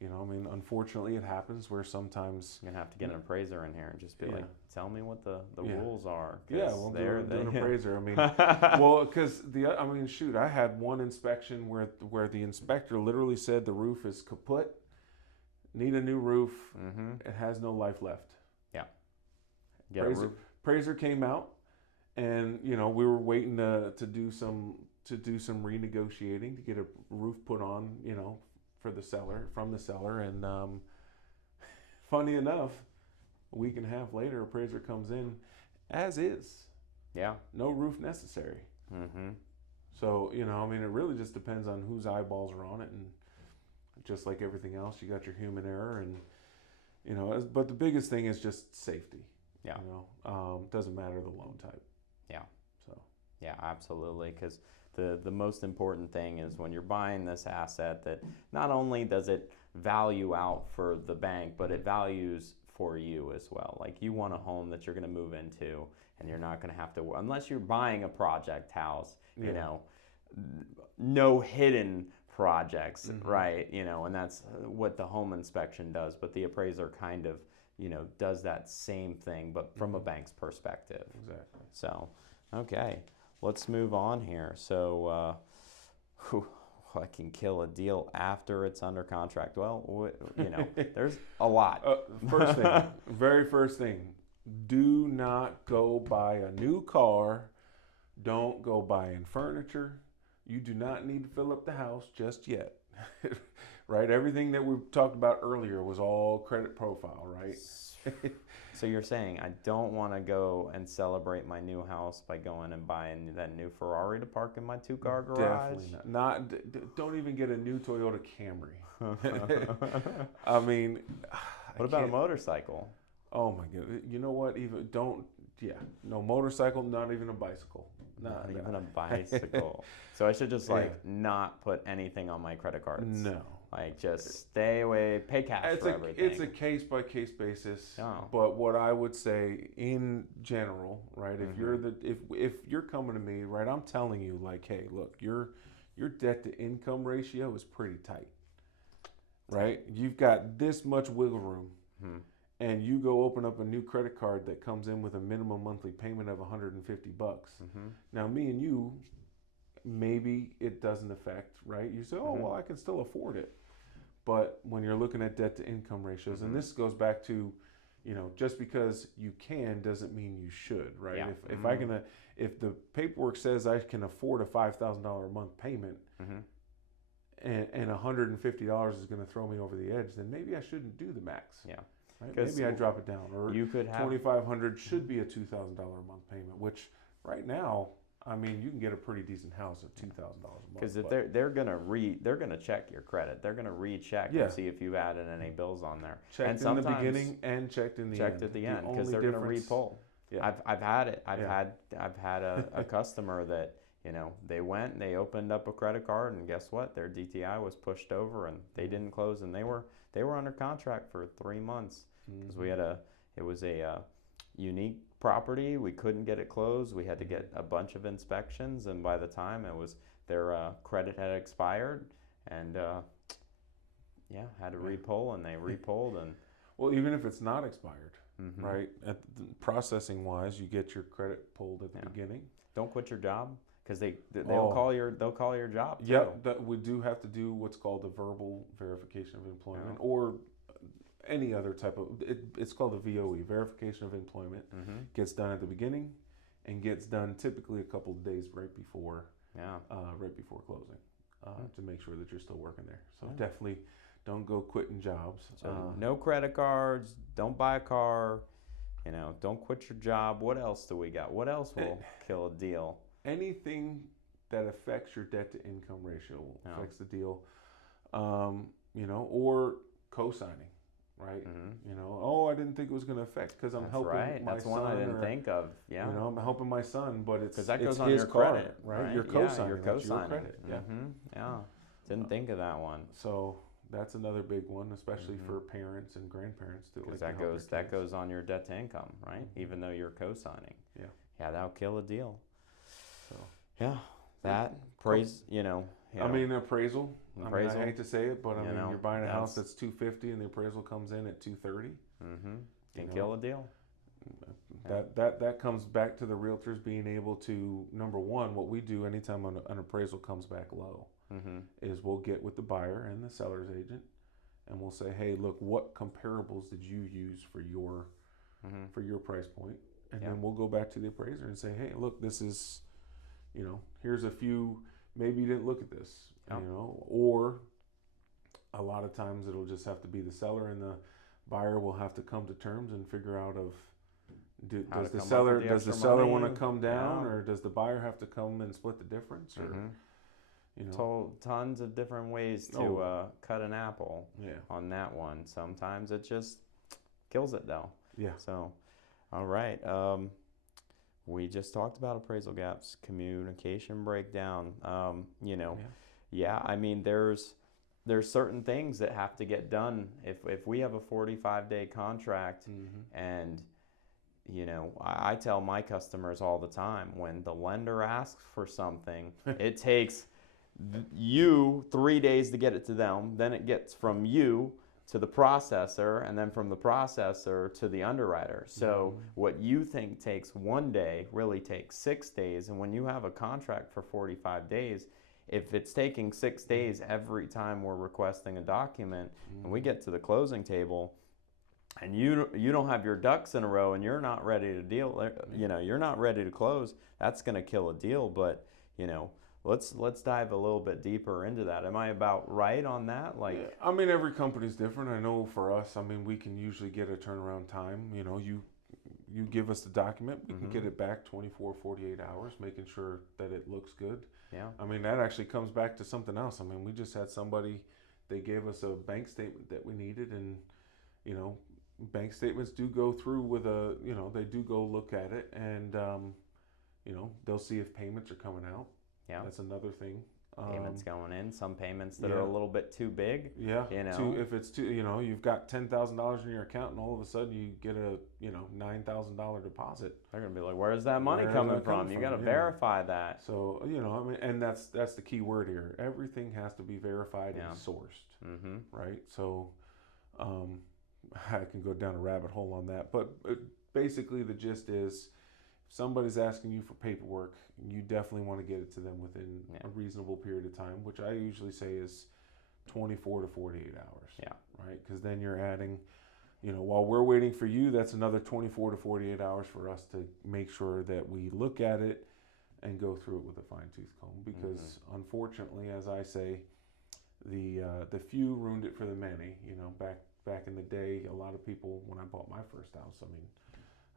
Unfortunately, it happens where sometimes. You're gonna have to get an appraiser in here and just be Yeah. like, tell me what the Yeah. rules are. 'Cause Yeah, we'll do an they- appraiser. I mean, well, because shoot, I had one inspection where the inspector literally said the roof is kaput, need a new roof, Mhm. it has no life left. Get a roof. Appraiser came out, and we were waiting to do some renegotiating to get a roof put on, from the seller, and funny enough, a week and a half later, appraiser comes in, as is, Yeah. no roof necessary. Mhm. So it really just depends on whose eyeballs are on it, and just like everything else, you got your human error, and but the biggest thing is just safety. Yeah. Doesn't matter the loan type. Yeah. So. Yeah, absolutely. Because the most important thing is when you're buying this asset that not only does it value out for the bank, but it values for you as well. Like you want a home that you're going to move into, and you're not going to have to, unless you're buying a project house, Yeah. No hidden projects, Mhm. right? And that's what the home inspection does. But the appraiser kind of, does that same thing, but from a bank's perspective. Exactly. So, okay, let's move on here. So, I can kill a deal after it's under contract. Well, there's a lot. First thing, very first thing, do not go buy a new car. Don't go buying furniture. You do not need to fill up the house just yet. Right? Everything that we talked about earlier was all credit profile, right? So you're saying I don't want to go and celebrate my new house by going and buying that new Ferrari to park in my 2-car garage? Definitely not. Don't even get a new Toyota Camry. I mean, What about a motorcycle? Oh my god! You know what? Even don't. Yeah, no motorcycle, not even a bicycle. Not even a bicycle. So I should just not put anything on my credit cards. No. Like just stay away, pay cash for everything. It's a case by case basis. Oh. But what I would say in general, right? If you're if you're coming to me, right, I'm telling you like, hey, look, your debt to income ratio is pretty tight. Right? You've got this much wiggle room. Hmm. And you go open up a new credit card that comes in with a minimum monthly payment of $150. Mm-hmm. Now, me and you, maybe it doesn't affect, right? You say, oh, well, I can still afford it. But when you're looking at debt to income ratios, and this goes back to, just because you can doesn't mean you should, right? Yeah. If the paperwork says I can afford a $5,000 a month payment, and $150 is going to throw me over the edge, then maybe I shouldn't do the max. Yeah. Right? Maybe I drop it down, or you could have $2,500 should be a $2,000 a month payment, which right now, I mean, you can get a pretty decent house at $2,000 a month. Because if they're gonna check your credit, they're gonna recheck and see if you've added any bills on there. Checked in the beginning and checked in the end. Checked at the end because they're gonna repull. Yeah. I've had it. I've had a customer that they went and they opened up a credit card, and guess what? Their DTI was pushed over and they didn't close, and they were under contract for 3 months because it was a unique property. We couldn't get it closed. We had to get a bunch of inspections, and by the time their credit had expired, and had to repull, and they repulled. And well, even if it's not expired, right? Processing wise, you get your credit pulled at the beginning. Don't quit your job, because they'll call your job too. Yeah, we do have to do what's called a verbal verification of employment, or any other type of it's called a VOE, verification of employment. Gets done at the beginning and gets done typically a couple of days right before closing, to make sure that you're still working there. So definitely don't go quitting jobs. So no credit cards, don't buy a car, don't quit your job. What else do we got? What else will kill a deal? Anything that affects your debt to income ratio affects the deal, or co-signing. Right, I didn't think it was going to affect because I'm helping my son. That's one I didn't think of. Yeah, I'm helping my son, but it's because that goes on his your credit, right? You're co-signing. You're co-signing. Your credit. Yeah. Didn't think of that one. So that's another big one, especially for parents and grandparents. Because that goes on your debt to income, right? Even though you're co-signing. Yeah, that'll kill a deal. So that praise, I mean, appraisal. I hate to say it, but you're buying a house that's $250 and the appraisal comes in at $230. Can kill a deal. That comes back to the realtors being able to, number one, what we do anytime an appraisal comes back low is we'll get with the buyer and the seller's agent, and we'll say, hey, look, what comparables did you use for your price point? And then we'll go back to the appraiser and say, hey, look, this is, here's a few. Maybe you didn't look at this, or a lot of times it'll just have to be the seller, and the buyer will have to come to terms and figure out does the seller want to come down, or does the buyer have to come and split the difference, or tons of different ways to cut an apple on that one. Sometimes it just kills it though. So all right. We just talked about appraisal gaps, communication breakdown. I mean, there's certain things that have to get done. If we have a 45-day contract, and I tell my customers all the time, when the lender asks for something, it takes you 3 days to get it to them. Then it gets from you to the processor, and then from the processor to the underwriter. So what you think takes 1 day really takes 6 days. And when you have a contract for 45 days, if it's taking 6 days every time we're requesting a document, and we get to the closing table, and you don't have your ducks in a row, and you're not ready to you're not ready to close, that's going to kill a deal. But let's dive a little bit deeper into that. Am I about right on that? I mean, every company's different. I know for us, we can usually get a turnaround time. You give us the document, we can get it back 24, 48 hours, making sure that it looks good. That actually comes back to something else. We just had somebody, they gave us a bank statement that we needed, and bank statements do go through with they do go look at it, and they'll see if payments are coming out. That's another thing. Payments going in, some payments that are a little bit too big. If it's too, you've got $10,000 in your account, and all of a sudden you get a $9,000 deposit. They're gonna be like, "Where's that money coming from? You got to verify that." So and that's the key word here. Everything has to be verified and sourced, right? So I can go down a rabbit hole on that, but basically the gist is, if somebody's asking you for paperwork, you definitely want to get it to them within a reasonable period of time, which I usually say is 24 to 48 hours. Right? Because then you're adding, while we're waiting for you, that's another 24 to 48 hours for us to make sure that we look at it and go through it with a fine-tooth comb. Because unfortunately, as I say, the few ruined it for the many. Back in the day, a lot of people, when I bought my first house,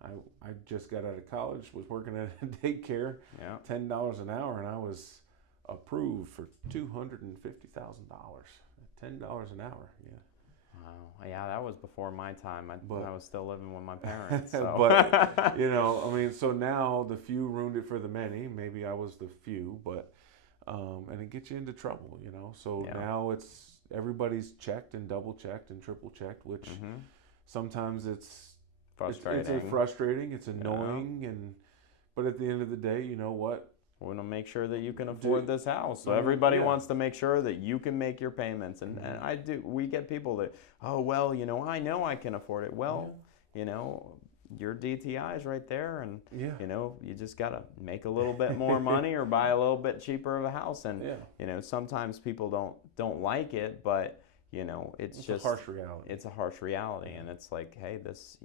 I just got out of college, was working at a daycare, $10 an hour, and I was approved for $250,000. $10 an hour, yeah. Wow. Yeah, that was before my time. I was still living with my parents. So. But so now the few ruined it for the many. Maybe I was the few, but and it gets you into trouble, So now it's everybody's checked and double checked and triple checked, which sometimes it's frustrating. It's frustrating. It's annoying, but at the end of the day, you know what? We want to make sure that you can afford this house. So everybody wants to make sure that you can make your payments. And I do. We get people that, oh, well, I know I can afford it. Well, your DTI is right there. And, you just got to make a little bit more money or buy a little bit cheaper of a house. And, sometimes people don't like it, but, it's just a harsh reality. It's a harsh reality. And it's like, hey, this,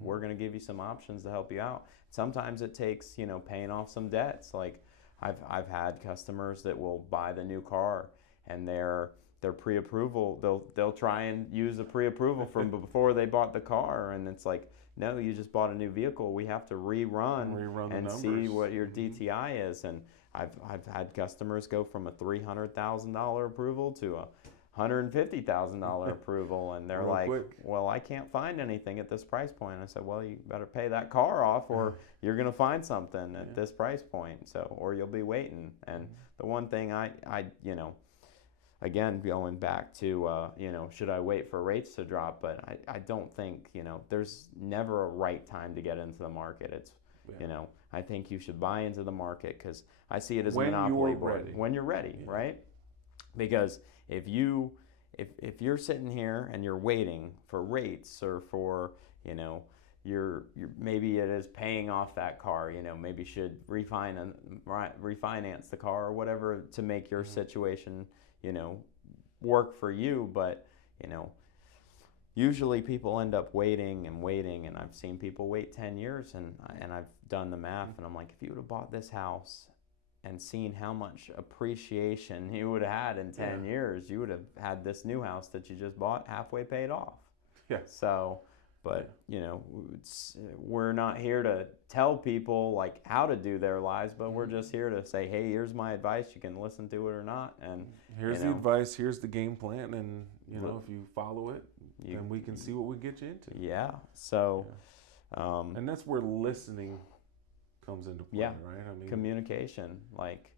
we're going to give you some options to help you out. Sometimes it takes, paying off some debts. Like, I've had customers that will buy the new car and their pre-approval, they'll try and use a pre-approval from before they bought the car, and it's like, no, you just bought a new vehicle. We have to rerun and see what your DTI is. And I've had customers go from a $300,000 approval to a $150,000 approval, and they're like, well, I can't find anything at this price point. I said, well, you better pay that car off, or you're going to find something at this price point. So, or you'll be waiting. And the one thing I again, going back to, should I wait for rates to drop? But I don't think, there's never a right time to get into the market. It's, I think you should buy into the market, because I see it as a monopoly board. When you're ready, right? Because if you're sitting here and you're waiting for rates, or for, you're maybe it is paying off that car, maybe you should refinance the car or whatever to make your situation, work for you. But, usually people end up waiting and waiting, and I've seen people wait 10 years, and I've done the math, and I'm like, if you would have bought this house and seen how much appreciation you would have had in 10 years, you would have had this new house that you just bought halfway paid off. Yeah. So, but, we're not here to tell people like how to do their lives, but we're just here to say, hey, here's my advice. You can listen to it or not. And here's the advice. Here's the game plan. And, if you follow it, then we can see what we get you into. Yeah. So, and that's where listening comes into play, right? I mean, communication, like,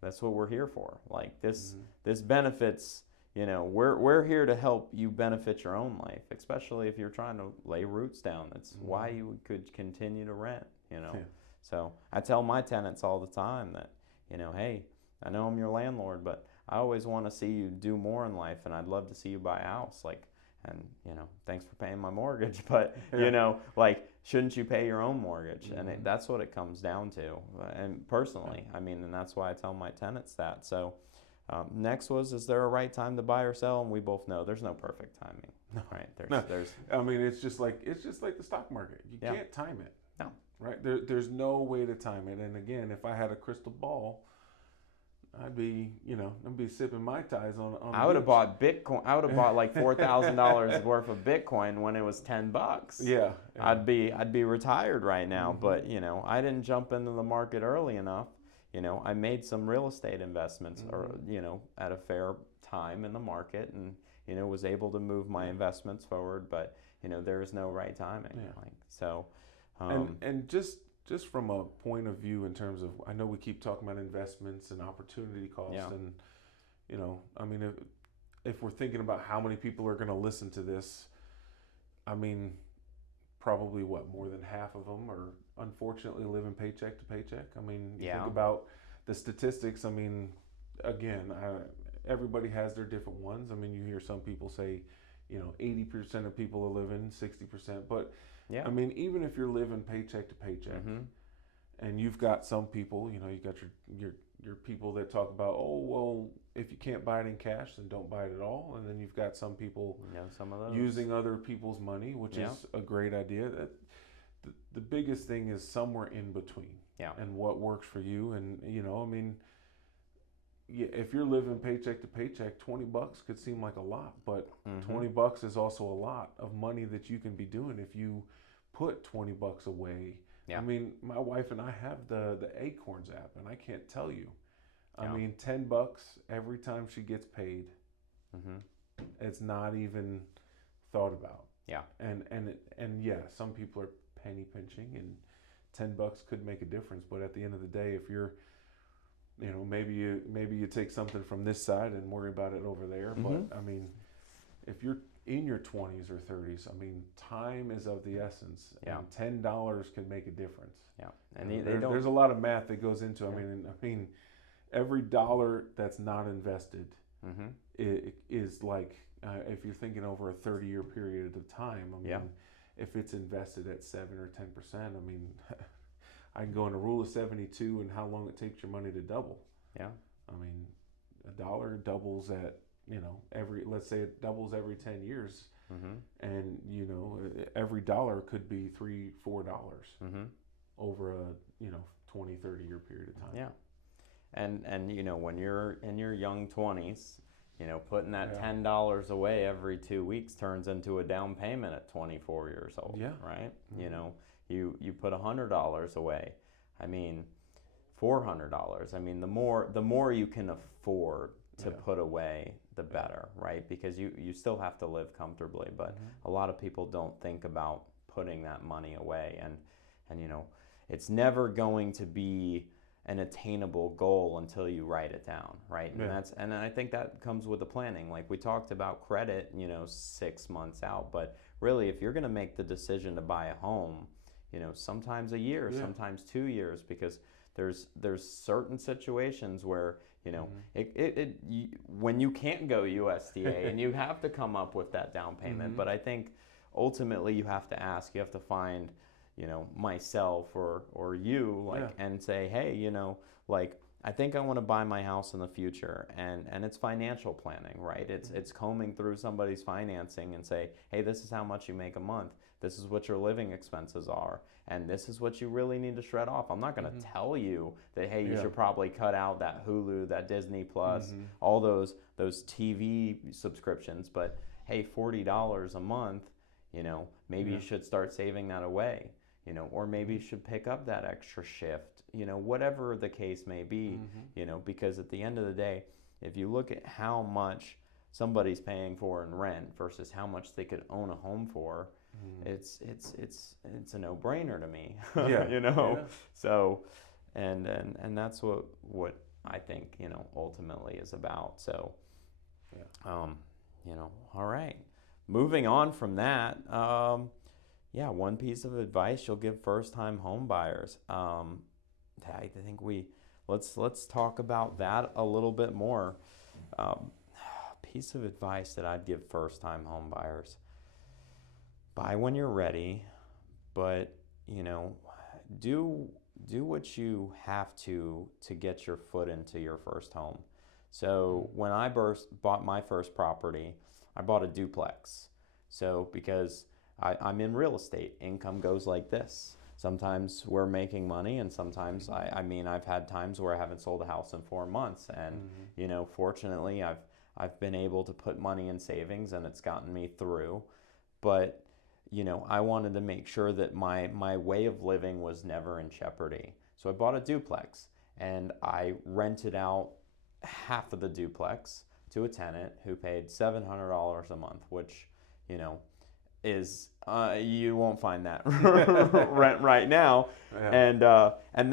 that's what we're here for. Like, this benefits, we're here to help you benefit your own life, especially if you're trying to lay roots down. That's why you could continue to rent, So I tell my tenants all the time that, hey, I know I'm your landlord, but I always want to see you do more in life, and I'd love to see you buy a house. Like, and, thanks for paying my mortgage, but, like, shouldn't you pay your own mortgage? And that's what it comes down to. And personally, and that's why I tell my tenants that. So next was, is there a right time to buy or sell? And we both know there's no perfect timing, right? There's it's just like the stock market. You can't time it. No. Right? There's no way to time it. And again, if I had a crystal ball, I'd be sipping Mai Tais on. I would have bought Bitcoin. I would have bought like $4,000 worth of Bitcoin when it was $10. Yeah. I'd be retired right now. But I didn't jump into the market early enough. I made some real estate investments, or at a fair time in the market, and was able to move my investments forward. But there is no right timing. Yeah. Like, so. And just from a point of view in terms of, I know we keep talking about investments and opportunity cost, and if we're thinking about how many people are going to listen to this, probably more than half of them are unfortunately living paycheck to paycheck. You think about the statistics. Again, everybody has their different ones. You hear some people say, 80% of people are living 60%, but even if you're living paycheck to paycheck, And you've got some people, you know, you got your people that talk about, oh well, if you can't buy it in cash, then don't buy it at all. And then you've got some people some of those using other people's money, which is a great idea. That the biggest thing is somewhere in between. Yeah. And what works for you. And you know, I mean, if you're living paycheck to paycheck, $20 could seem like a lot, but $20 is also a lot of money that you can be doing if you put $20 away. Yeah. I mean, my wife and I have the Acorns app, and I can't tell you. I mean, $10 every time she gets paid. It's not even thought about. Yeah. And yeah, some people are penny pinching, and $10 could make a difference. But at the end of the day, if you're, you know, maybe you take something from this side and worry about it over there. But I mean, if you're in your 20s or 30s, I mean, time is of the essence. Yeah. And $10 can make a difference. Yeah. And there's a lot of math that goes into. I mean, every dollar that's not invested is like, if you're thinking over a 30-year period of time. I mean, if it's invested at 7 or 10%, I mean, I can go in a rule of 72 and how long it takes your money to double. Yeah. I mean, a dollar doubles at, you know, let's say it doubles every 10 years. And, you know, every dollar could be $3-4 over a, you know, 20, 30-year period of time. Yeah. And you know, when you're in your young 20s, you know, putting that $10 away every 2 weeks turns into a down payment at 24 years old. Yeah. Right? You know, you put $100 away. I mean, $400. I mean, the more you can afford to put away, the better, right? Because you still have to live comfortably, but a lot of people don't think about putting that money away, and you know, it's never going to be an attainable goal until you write it down, right? And I think that comes with the planning. Like we talked about credit, you know, 6 months out, but really, if you're going to make the decision to buy a home, you know, sometimes a year, sometimes 2 years, because there's certain situations where, you know, when you can't go USDA and you have to come up with that down payment. But I think ultimately you have to find, you know, myself or you, like, and say, hey, you know, like, I think I want to buy my house in the future, and it's financial planning, right? It's combing through somebody's financing and say, hey, this is how much you make a month. This is what your living expenses are, and this is what you really need to shred off. I'm not going to tell you that, hey, you should probably cut out that Hulu, that Disney Plus, all those TV subscriptions, but hey, $40 a month, you know, maybe you should start saving that away, you know, or maybe you should pick up that extra shift, you know, whatever the case may be, you know, because at the end of the day, if you look at how much somebody's paying for in rent versus how much they could own a home for, it's a no-brainer to me. You know. So and that's what I think, you know, ultimately is about. So you know, all right, moving on from that, one piece of advice you'll give first-time home buyers. I think let's talk about that a little bit more. Piece of advice that I'd give first-time home buyers: buy when you're ready, but, you know, do what you have to get your foot into your first home. So when I bought my first property, I bought a duplex. So because I'm in real estate, income goes like this. Sometimes we're making money, and sometimes I mean, I've had times where I haven't sold a house in 4 months, and you know, fortunately I've been able to put money in savings, and it's gotten me through. But you know, I wanted to make sure that my way of living was never in jeopardy. So I bought a duplex, and I rented out half of the duplex to a tenant who paid $700 a month, which, you know, is you won't find that rent right now. And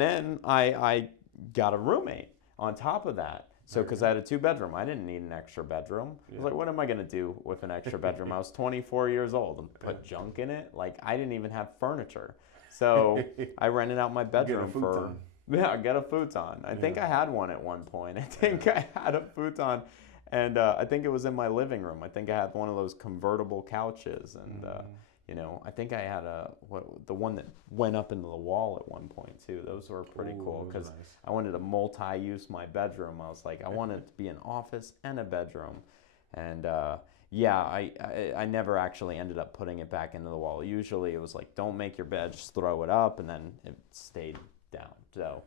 then I got a roommate on top of that. So because I had a 2-bedroom, I didn't need an extra bedroom. I was like, what am I going to do with an extra bedroom? I was 24 years old and put junk in it. Like, I didn't even have furniture. So I rented out my bedroom for... Yeah, get a futon. I think I had one at one point. I think I had a futon. And I think it was in my living room. I think I had one of those convertible couches. And, I think I had the one that went up into the wall at one point too. Those were pretty Ooh, cool those are because nice. I wanted to multi-use my bedroom. I was like, I wanted it to be an office and a bedroom, and yeah, I never actually ended up putting it back into the wall. Usually it was like, don't make your bed, just throw it up, and then it stayed down. So,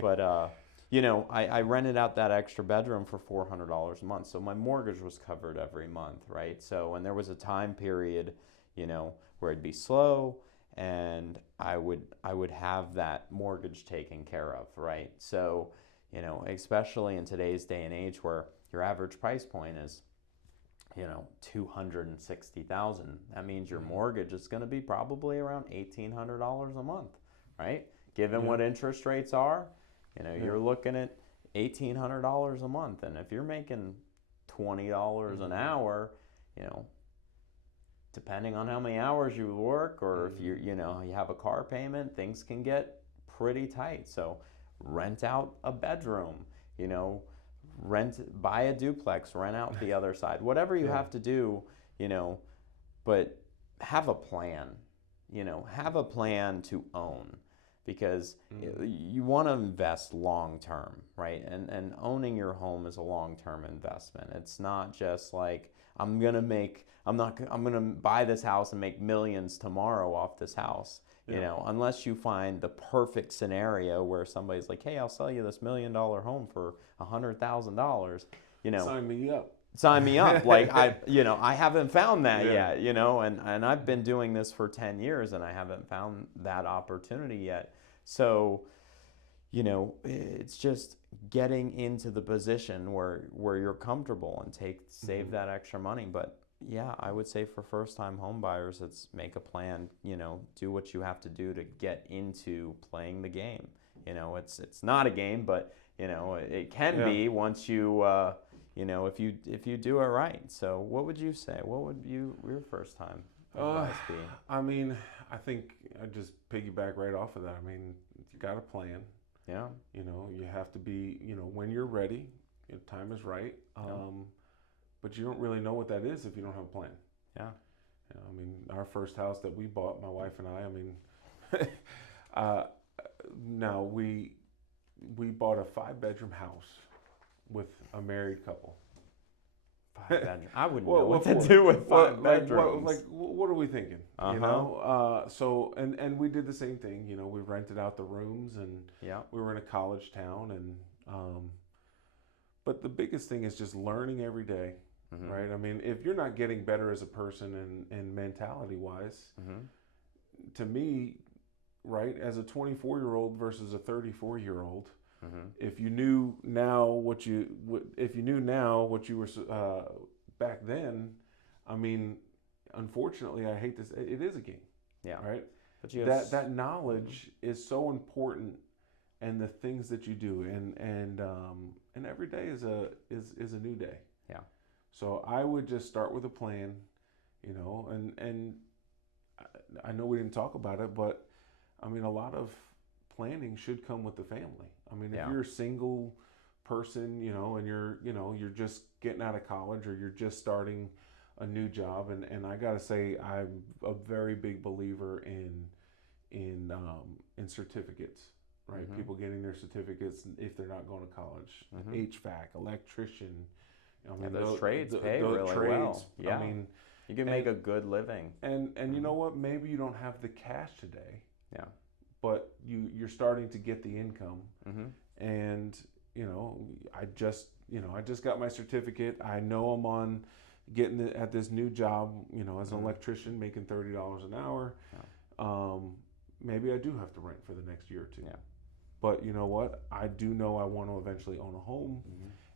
but I rented out that extra bedroom for $400 a month. So my mortgage was covered every month, right? So, and there was a time period, where it'd be slow and I would have that mortgage taken care of, right? So, especially in today's day and age where your average price point is, 260,000. That means your mortgage is going to be probably around $1,800 a month, right? Given Yeah. what interest rates are, Yeah. you're looking at $1,800 a month, and if you're making $20 an hour, you know, depending on how many hours you work, or if you have a car payment, things can get pretty tight. So rent out a bedroom, you know, buy a duplex, rent out the other side, whatever you Yeah. have to do, you know, but have a plan, have a plan to own, because you want to invest long term, right? And owning your home is a long term investment. It's not just like, I'm going to buy this house and make millions tomorrow off this house. Unless you find the perfect scenario where somebody's like, hey, I'll sell you this $1 million home for $100,000, Sign me up. sign me up. Like, I haven't found that Yeah. yet, and I've been doing this for 10 years and I haven't found that opportunity yet. So, it's just getting into the position where you're comfortable and save that extra money. But yeah, I would say for first time home buyers, it's make a plan, do what you have to do to get into playing the game. It's not a game, but it can Yeah. be once you if you do it right. So what would you say? What would your first time advice be? I mean, I think I just piggyback right off of that. I mean, you got a plan. Yeah. You have to be, when you're ready, time is right. But you don't really know what that is if you don't have a plan. Yeah. I mean, our first house that we bought, my wife and I mean, now we bought a 5-bedroom house with a married couple. 5 bedroom. I wouldn't know what to do with 5 bedrooms. What are we thinking? So and we did the same thing. We rented out the rooms, and Yeah. we were in a college town, and but the biggest thing is just learning every day, right? I mean, if you're not getting better as a person and mentality wise, to me, right, as a 24-year-old versus a 34-year-old. If you knew now what you were back then, I mean, unfortunately, I hate this. It is a game. Yeah. Right. But you that knowledge is so important, and the things that you do, and every day is a new day. Yeah. So I would just start with a plan, and I know we didn't talk about it, but I mean, a lot of planning should come with the family. I mean, if you're a single person, and you're just getting out of college, or you're just starting a new job, and I gotta say, I'm a very big believer in certificates, right? People getting their certificates if they're not going to college. HVAC, electrician. I mean, those trades pay really well. Yeah. I mean, you can make a good living. And you know what? Maybe you don't have the cash today. Yeah. But you're starting to get the income, and I just got my certificate. I know I'm on getting at this new job, as an electrician, making $30 an hour. Yeah. Maybe I do have to rent for the next year or two. Yeah. But you know what? I do know I want to eventually own a home,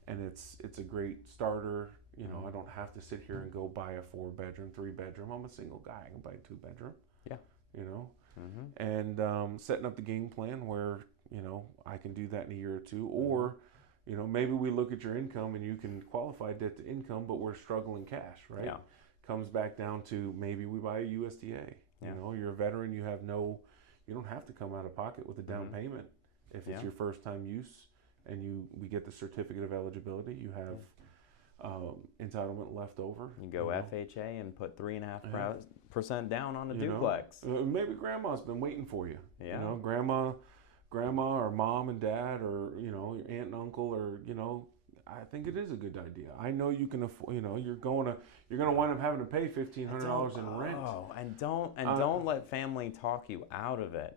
and it's a great starter. I don't have to sit here and go buy a 4-bedroom, 3-bedroom. I'm a single guy. I can buy a 2-bedroom. Yeah. And setting up the game plan where I can do that in a year or two, or maybe we look at your income and you can qualify debt to income, but we're struggling cash, right? Yeah. Comes back down to maybe we buy a USDA. Yeah. You're a veteran, you don't have to come out of pocket with a down payment if it's your first time use, and we get the certificate of eligibility. You have entitlement left over. You go know. FHA and put 3.5% Yeah. down on a You know, duplex. maybe grandma's been waiting for you. Yeah. You know, grandma or mom and dad or your aunt and uncle or I think it is a good idea. I know you can afford. You're gonna wind up having to pay $1,500 in rent. Oh, and don't let family talk you out of it.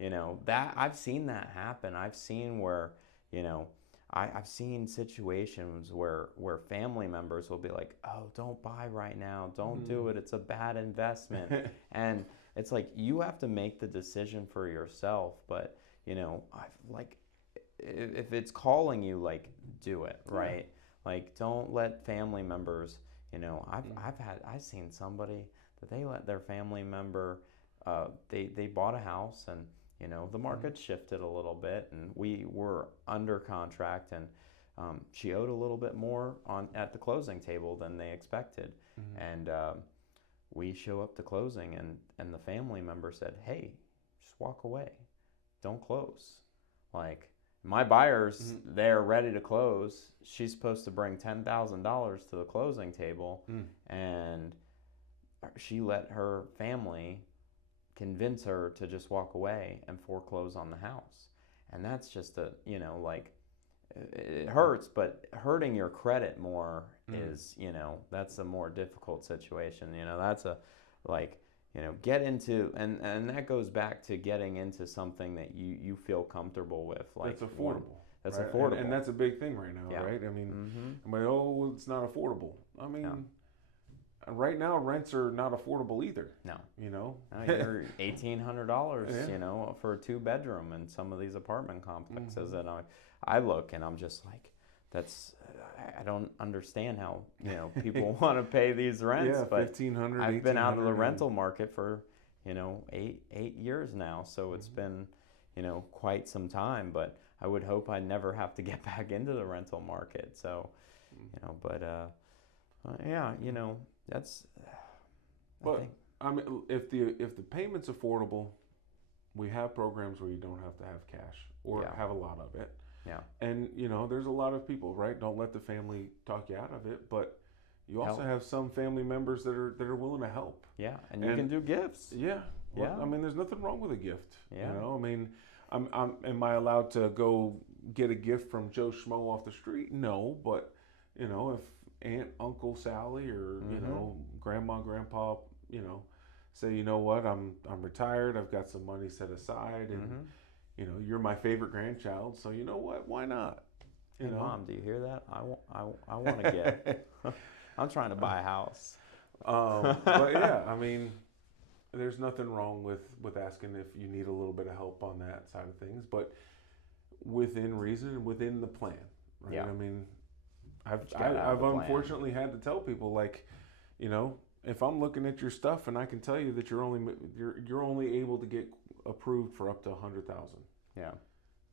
Yeah. That I've seen that happen. I've seen where I've seen situations where family members will be like, oh, don't buy right now, don't do it, it's a bad investment. And it's like, you have to make the decision for yourself. But if it's calling you, like, do it, right? Like, don't let family members, I've seen somebody that they let their family member, they bought a house, and the market shifted a little bit, and we were under contract, and she owed a little bit more at the closing table than they expected. And we show up to closing, and the family member said, hey, just walk away, don't close. Like, my buyer's there ready to close. She's supposed to bring $10,000 to the closing table, and she let her family convince her to just walk away and foreclose on the house. And that's just it hurts, but hurting your credit more is, that's a more difficult situation. That's get into, and that goes back to getting into something that you feel comfortable with. Like, that's affordable. That's right? affordable. And that's a big thing right now, right? I mean, it's not affordable. I mean, right now rents are not affordable either. No. No, you're $1,800, for a 2-bedroom in some of these apartment complexes. And I look and I'm just like, I don't understand how people want to pay these rents. Yeah, but $1,500. I've been out of the rental market for 8 years now, so it's been quite some time. But I would hope I never have to get back into the rental market. So that's. I mean, if the payment's affordable, we have programs where you don't have to have cash or have a lot of it. Yeah. And there's a lot of people, right? Don't let the family talk you out of it, but you also have some family members that are willing to help. Yeah, and you can do gifts. Yeah. Well, Yeah. I mean, there's nothing wrong with a gift. Yeah. I mean, am I allowed to go get a gift from Joe Schmo off the street? No, but if Aunt, Uncle Sally, or Grandma, Grandpa, say, you know what, I'm retired, I've got some money set aside, and you're my favorite grandchild, so you know what, why not? Hey, Mom, do you hear that? I want to get. I'm trying to buy a house. But yeah, I mean, there's nothing wrong with asking if you need a little bit of help on that side of things, but within reason and within the plan, right? Yeah. I mean, I've unfortunately had to tell people, like, if I'm looking at your stuff and I can tell you that you're only able to get approved for up to $100,000. Yeah.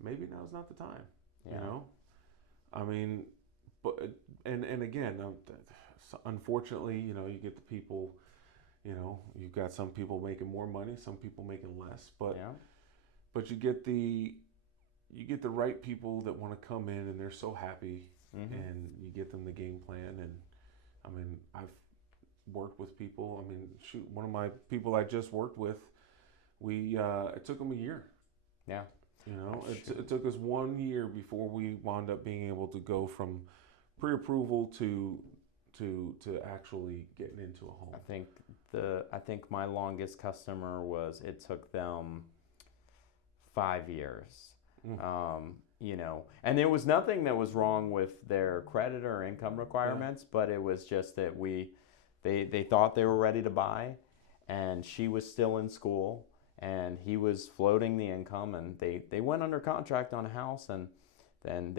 Maybe now's not the time. Yeah. I mean, but and again, unfortunately, you get the people. You've got some people making more money, some people making less, but you get the right people that want to come in and they're so happy, and you get them the game plan. And I mean, I've worked with people. I mean, shoot, one of my people I just worked with, it took them a year. Yeah. It took us 1 year before we wound up being able to go from pre-approval to actually getting into a home. I think my longest customer it took them 5 years. And there was nothing that was wrong with their credit or income requirements, but it was just that they thought they were ready to buy, and she was still in school, and he was floating the income, and they went under contract on a house, and then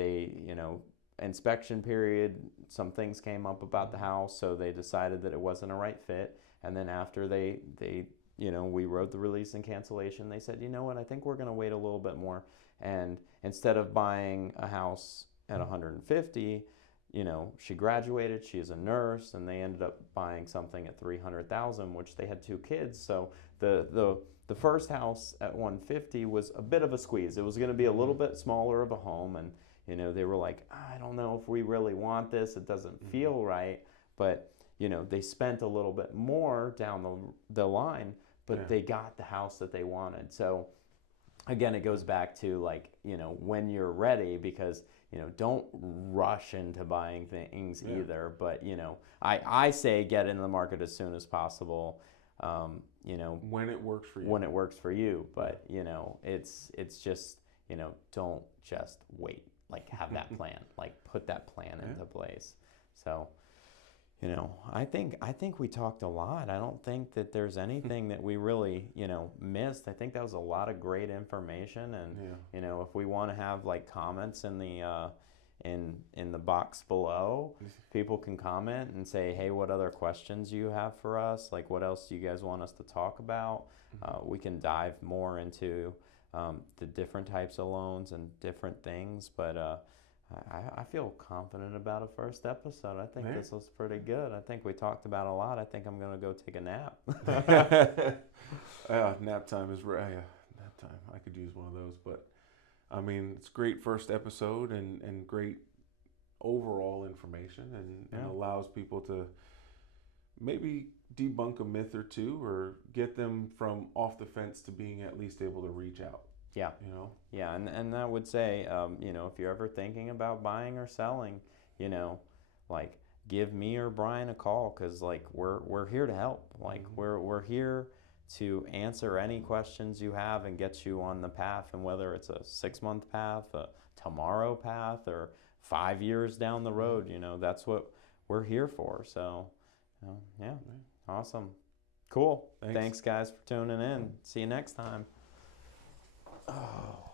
inspection period, some things came up about the house, so they decided that it wasn't a right fit. And then after we wrote the release and cancellation, they said, you know what, I think we're going to wait a little bit more. And instead of buying a house at 150, she graduated, she is a nurse, and they ended up buying something at 300,000, which they had 2 kids. So the first house at 150 was a bit of a squeeze. It was going to be a little bit smaller of a home, and You know, they were like, I don't know if we really want this. It doesn't feel right. But, you know, they spent a little bit more down the line, but they got the house that they wanted. So again, it goes back to like, you know, when you're ready, because, you know, don't rush into buying things either. But, you know, I say get in the market as soon as possible. You know, when it works for you. When it works for you. But, you know, it's just, you know, don't just wait. Like have that plan. Like put that plan into place. So, you know, I think we talked a lot. I don't think that there's anything that we really, you know, missed. I think that was a lot of great information, and you know, if we want to have like comments in the in the box below, people can comment and say, hey, what other questions you have for us? Like, what else do you guys want us to talk about? We can dive more into the different types of loans and different things, but I feel confident about a first episode. I think this was pretty good. I think we talked about a lot. I think I'm going to go take a nap. Nap time is right. Nap time. I could use one of those. But, I mean, it's great first episode and great overall information and allows people to maybe debunk a myth or two or get them from off the fence to being at least able to reach out. Yeah. You know? Yeah, and I would say, you know, if you're ever thinking about buying or selling, you know, like give me or Brian a call, because like we're here to help. Like we're here to answer any questions you have and get you on the path. And whether it's a 6-month path, a tomorrow path, or 5 years down the road, you know, that's what we're here for. So, yeah, awesome, cool. Thanks guys for tuning in. See you next time. Oh.